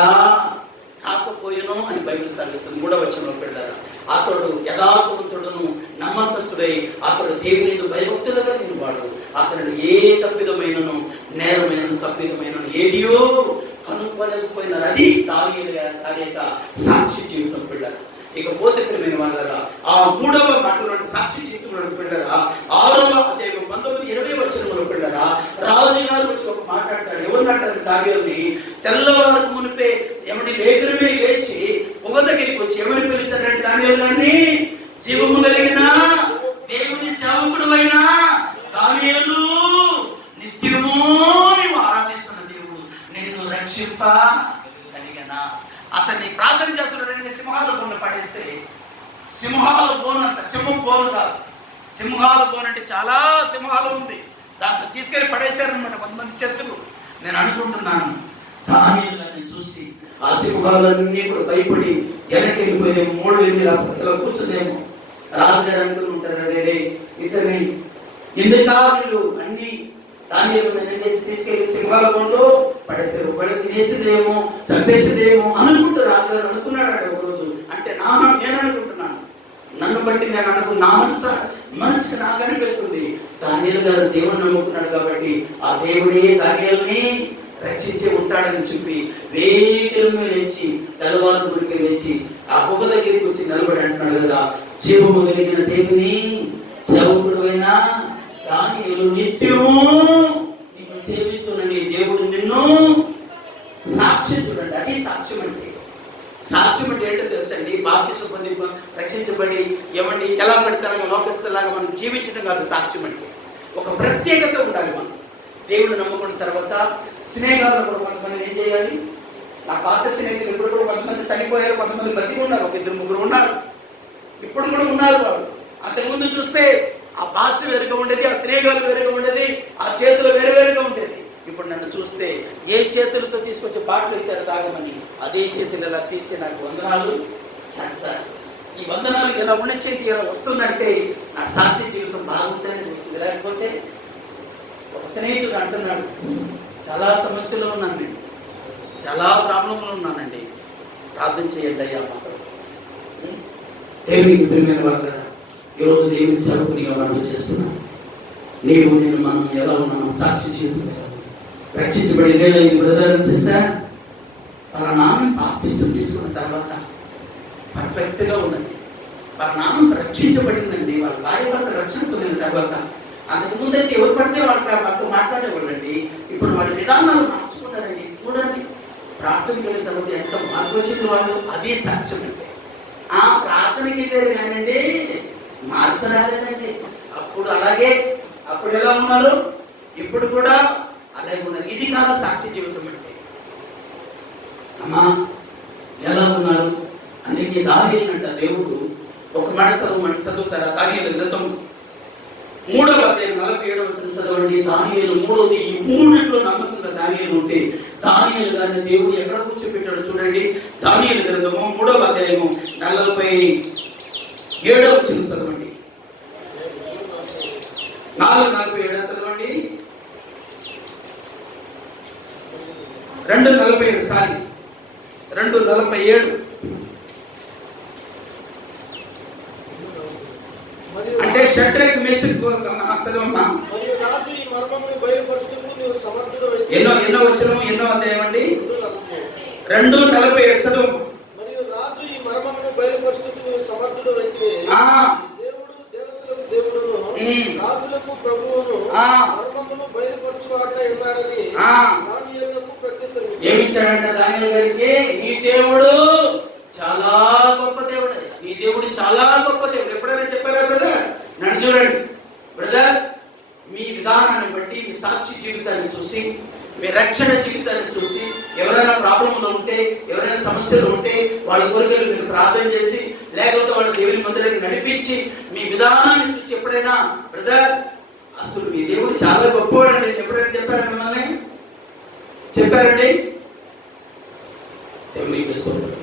కాకపోయినో అని బైబిల్ సాగిస్తుంది. 3వ వచనంలో పెట్టారా, అతడు యథార్థవంతుడును నమ్మకస్తుడై అతడు దేవుని భయభక్తులుగా నిలవాడు. అతడు ఏ తప్పిదమైనను నేరమైనను తప్పిదమైనను ఏదియో కనుక్కోలేకపోయినారు. అది దానియేలు కార్యక సాక్షి జీవితం పిల్లలు. ఇకపోతే ప్రియమైన వాళ్ళరా, ఆ 3వ మాటలోని సాక్షి జీవితంలో పిల్లరా 6వ అధ్యాయం 19, 20 వచనంలో పిల్లరా రాజుగారు వచ్చి ఒక మాట్లాడతాడు. ఎవరు మాట్లాడారు? దానియేలుని తెల్లవారకు మునిపే ఏమని వేగరమే లేచి పొగ దగ్గరికి వచ్చి ఎవరిని పిలిచారంటే దానియేలు గారిని, జీవము కలిగిన దేవుని సేవకుడు అయినా దానియేలు, నిత్యము నీవు ఆరాధిస్తున్న దేవుడు నిన్ను రక్షింప కలిగిన. అతన్ని ప్రార్థన చేస్తున్నాడని సింహాల బోన పడేస్తే, సింహాల బోన్ అంట, సింహం బోను కాదు, సింహాల బోన్ అంటే చాలా సింహాలు ఉంది, దాంట్లో తీసుకెళ్లి పడేశారనమాట కొంతమంది శత్రులు. నేను అనుకుంటున్నాను దానియేలు గారిని చూసి ఆ సింహాలన్నీ కూడా భయపడి వెనక్కి వెళ్ళిపోయేమో, 3 వెళ్ళి ఇలా కూర్చుందేమో. రాజుగారు అనుకుని ఉంటారు, అదే ఇతని ఎందుకా వీళ్ళు అన్ని దానియేలు తీసుకెళ్లి సింహాల బోన్లో పడేశారు, వాడు తినేసిందేమో చంపేసిందేమో అనుకుంటూ రాజుగారు అనుకున్నాడు ఒకరోజు. అంటే నేను అనుకుంటున్నాను, నన్ను బట్టి నేను నా మనసుకి నాకు అనిపిస్తుంది దానియేలు గారు దేవుని నమ్ముకున్నాడు కాబట్టి ఆ దేవుడే దానియేలుని రక్షించి ఉంటాడని చెప్పి వేగమే లేచి తెల్లవారు గురికి లేచి ఆ పొగ దగ్గరికి వచ్చి నిలబడి అంటున్నాడు కదా, జీవము కలిగిన దేవుని సేవకుడైన దానియేలు నిత్యము నిన్ను సేవిస్తున్నాడు, దేవుడు నిన్ను సాక్ష్యం. చూడండి, అది సాక్ష్యం అంటే. సాక్ష్యం అంటే ఏంటో తెలుసండి, బాప్తిసం పొంది రక్షించబడి ఏమండి ఎలా పడితే లోకస్తులాగా మనం జీవించడం కాదు సాక్ష్యం అంటే. ఒక ప్రత్యేకత ఉండాలి. మనం దేవుడు నమ్ముకున్న తర్వాత స్నేహాలు కూడా కొంతమంది ఏం చేయాలి, నా పాత స్నేహితులు ఇప్పుడు కూడా కొంతమంది చనిపోయారు, కొంతమంది బతికి ఉన్నారు, 1, 2, 3 ఉన్నారు, ఇప్పుడు కూడా ఉన్నారు. వాళ్ళు అంతకుముందు చూస్తే ఆ భాష వేరుగా ఉండేది, ఆ స్నేహాలు వేరుగా ఉండేది, ఆ చేతులు వేరువేరుగా ఉండేది. ఇప్పుడు నన్ను చూస్తే ఏ చేతులతో తీసుకొచ్చి బాటలు ఇచ్చారు తాగమని, అదే చేతులు ఇలా తీసి నాకు వందనాలు చేస్తారు. ఈ వందనాలు ఇలా ఉన్న చేతి ఇలా వస్తుందంటే నా సాక్షి జీవితం బాగుంటుందని వచ్చింది. లేకపోతే ఒక స్నేహితుడు అంటున్నాడు, చాలా సమస్యలు ఉన్నాను నేను, చాలా ప్రాబ్లంలో ఉన్నానండి, ప్రార్థన చేయండి అయ్యా మాకు. దేవునికి ప్రియమైన వాళ్ళ ఈరోజు దేవుని సేవకునిగా మనం చేస్తున్నాం. నేను మనం ఎలా ఉన్నాం, సాక్షి జీవితం రక్షించబడి నేలైంది బ్రదర్ సిస్టర్. వాళ్ళ నామం బాప్తిసం తీసుకున్న తర్వాత పర్ఫెక్ట్గా ఉన్నది, వాళ్ళ నామం రక్షించబడిందండి, వాళ్ళ భార్య భర్త రక్షణ పొందిన తర్వాత. అంతకుముందైతే ఎవరు పడితే వాళ్ళతో మాట్లాడేవాళ్ళండి, ఇప్పుడు వాళ్ళ విధానాలు మార్చుకుంటారండి. చూడండి, ప్రార్థనకి వెళ్ళిన తర్వాత ఎంత మార్పు వచ్చింది వాళ్ళు. అదే సాక్ష్యం అంటే. ఆ ప్రార్థనకి వెళ్ళారు కానండి, మార్పు రాలేదండి. అప్పుడు అలాగే, అప్పుడు ఎలా ఉన్నారు, ఇప్పుడు కూడా అలాగే ఉన్నారు. ఇది కాదు సాక్షి జీవితం అంటే. అమ్మా ఎలా ఉన్నారు అందుకే దానియేలునంట దేవుడు ఒక మాట చదువుతారా, దానియేలు గ్రంథం 3వ అధ్యాయం 47వ వచనం చదవండి. దానియేలు 3వది. ఈ 3లో నమ్మకంగా దానియేలు ఉంటే దానియేలు గారిని దేవుడు ఎక్కడ కూర్చోబెట్టాడో చూడండి. దానియేలు గ్రంథము 3వ అధ్యాయము 47వ వచనం చదవండి. 4:47 చదవండి. 2:47 సారీ 2:47 అంటే షడ్రక్ మేషక్ చదవమ్మా. మరియు రాజు ఈ మర్మమును బయలుపరచుటకు నీవు సమర్థుడవైతే. ఎన్నో వచనం ఎన్నో అధ్యాయం అండి? 2:47 చదువు. మరియు రాజు ఈ మర్మమును బయలుపరచుటకు నీవు సమర్థుడవైతే దేవుడు దేవతలకు దేవుడును రాజులకు ప్రభువును మర్మమును బయలుపరచువాడై ఉన్నాడని దానియేలుకు ప్రత్యుత్తరం ఏమిచ్చాడంట దానియేలు గారికి? నీ దేవుడు చాలా గొప్ప దేవుడు. నీ దేవుడు చాలా గొప్ప దేవుడు. ఎప్పుడైనా చెప్పారా బ్రదర్? నన్ను చూడండి బ్రదర్, మీ విధానాన్ని బట్టి, మీ సాక్షి జీవితాన్ని చూసి, మీ రక్షణ జీవితాన్ని చూసి, ఎవరైనా ప్రాబ్లంలో ఉంటే, ఎవరైనా సమస్యలు ఉంటే వాళ్ళ కోరికలు మీరు ప్రార్థన చేసి, లేకపోతే వాళ్ళ దేవుని మందిరాన్ని నడిపించి, మీ విధానాన్ని చూసి ఎప్పుడైనా బ్రదర్ అసలు మీ దేవుడు చాలా గొప్పవాడండి ఎప్పుడైనా చెప్పారా మిమ్మల్ని? చెప్పారండి? దేవునికి స్తోత్రం.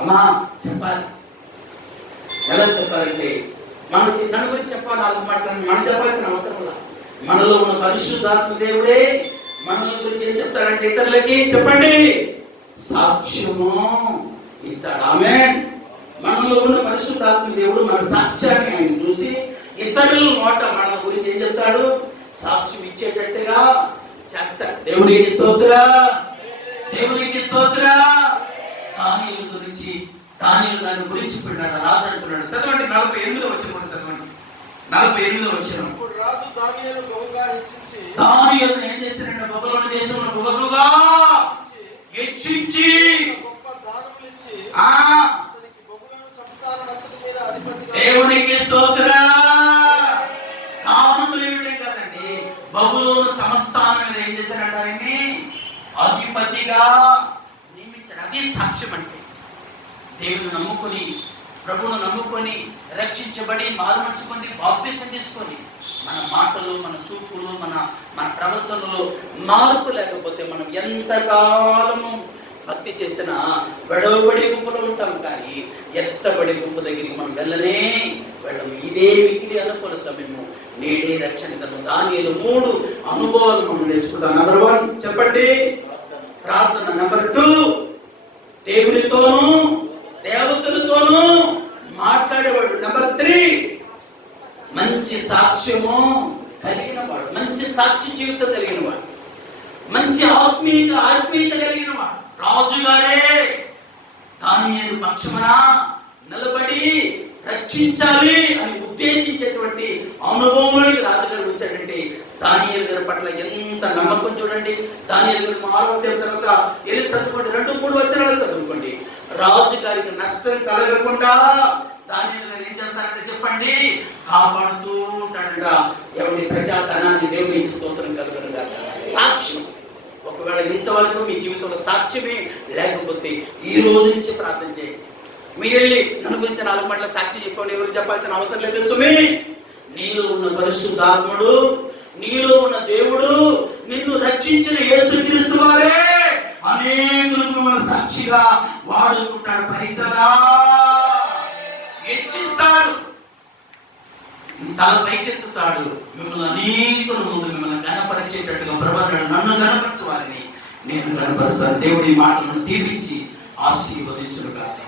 అమ్మా చెప్పాలి. ఎలా చెప్పాలంటే నన్ను గురించి చెప్పాలి. 4 మాటలు మనం చెప్పాల్సిన అవసరం లేదు. మనలో ఉన్న పరిశుద్ధాత్మ దేవుడే మనల గురించి ఏం చెప్తారంటే ఇతరులకి చెప్పండి సాక్ష్యము ఇస్తాడు. ఆమేన్. మనలో ఉన్న పరిశుద్ధాత్మ దేవుడు మన సాక్ష్యాన్ని ఆయన చూసి ఇతరుల నోట మన గురించి ఏం చెప్తాడు? సాక్ష్యం ఇచ్చేటట్టుగా చేస్తాడు. దేవునికి స్తోత్రం, దేవునికి స్తోత్రం. దానియేలు గురించి, దానియేలు గారి గురించి పిల్లలు రాజు అంటున్నాడు. చదవండి 48వ వచనం కూడా చదవండి. 48వ వచనం. రాజు దానియేలు బహుగా హెచ్చించి, దానియేలు ఏం చేశాడంటే బబులోను దేశంలో బహుగా హెచ్చించి గొప్ప దానములు ఇచ్చి అతనికి బబులోను సంస్థానమంతటి మీద అధిపతిగా. దేవునికి స్తోత్రం. దానములు ఇవ్వడే కదండి, బబులోను సంస్థానం మీద ఏం చేశాడంట? ఆయన్ని అధిపతిగా నియమించాడు. అది సాక్ష్యం అంటే. దేవుని నమ్ముకొని, ప్రభువును నమ్ముకొని, రక్షించబడి, మారుమర్చుకొని, బాప్తిసం తీసుకొని, మన మాటలు, మన చూపులు, మన ప్రవర్తనలో మార్పు లేకపోతే మనం ఎంతకాలము భక్తి చేసినా బడవబడి గుంపులో ఉంటాం, కానీ ఎత్తబడి గుంపు దగ్గరికి మనం వెళ్ళం. ఇదే మిగిలి అనుకూల సమయము, నేడే రక్షణ. దానియేలు 3 అనుభవాలు మనం నేర్చుకుంటాం. నెంబర్ 1 చెప్పండి ప్రార్థన. నెంబర్ 2 దేవునితోనూ దేవతలతోనూ మాట్లాడేవాడు. నెంబర్ 3 మంచి సాక్ష్యము కలిగిన వాడు, మంచి సాక్షి జీవితం కలిగిన వాడు, మంచి ఆత్మీయత కలిగిన వాడు. రాజుగారే దానియేలు పక్షమున నిలబడి రక్షించాలి అని ఉద్దేశించేటువంటి అనుభవంలోకి రాజుగారు వచ్చాడంటే దానియేలు గారి పట్ల ఎంత నమ్మకం చూడండి. దానియేలు గారు 6వ అధ్యాయం తర్వాత వెళ్ళి చదువుకోండి, 2-3 వచనాలు చదువుకోండి. రాజు గారికి నష్టం కలగకుండా దానియేలు గారు ఏం చేస్తారంటే చెప్పండి, కాపాడుతూ ఉంటాడంట. ఎవరి ప్రజాధనాన్ని దేవునికి స్తోత్రం కలుగునుగా. సాక్ష్యం. ఒకవేళ ఇంతవరకు మీ జీవితంలో సాక్ష్యమే లేకపోతే ఈ రోజు నుంచి ప్రార్థన చేయండి. మీరు వెళ్ళి నన్ను గురించి 4 మాటల సాక్షి చెప్పండి, ఎవరికి చెప్పాల్సిన అవసరం లేదు. సుమి, నీలో ఉన్న పరిశుద్ధాత్ముడు, నీలో ఉన్న దేవుడు, నిన్ను రక్షించిన యేసుక్రీస్తు వారే అనేకులకు మన సాక్షిగా వాడుకుంటాడు. పరిసరా హెచ్చిస్తాడు, తల పైకెత్తుతాడు. మిమ్మల్ని అనేకుల ముందు మిమ్మల్ని గణపరిచేటట్టుగా ప్రభావం నన్ను గణపరచవాలని నేను గణపరుస్తాను. దేవుడి మాటలను దీవించి ఆశీర్వదించును గాక.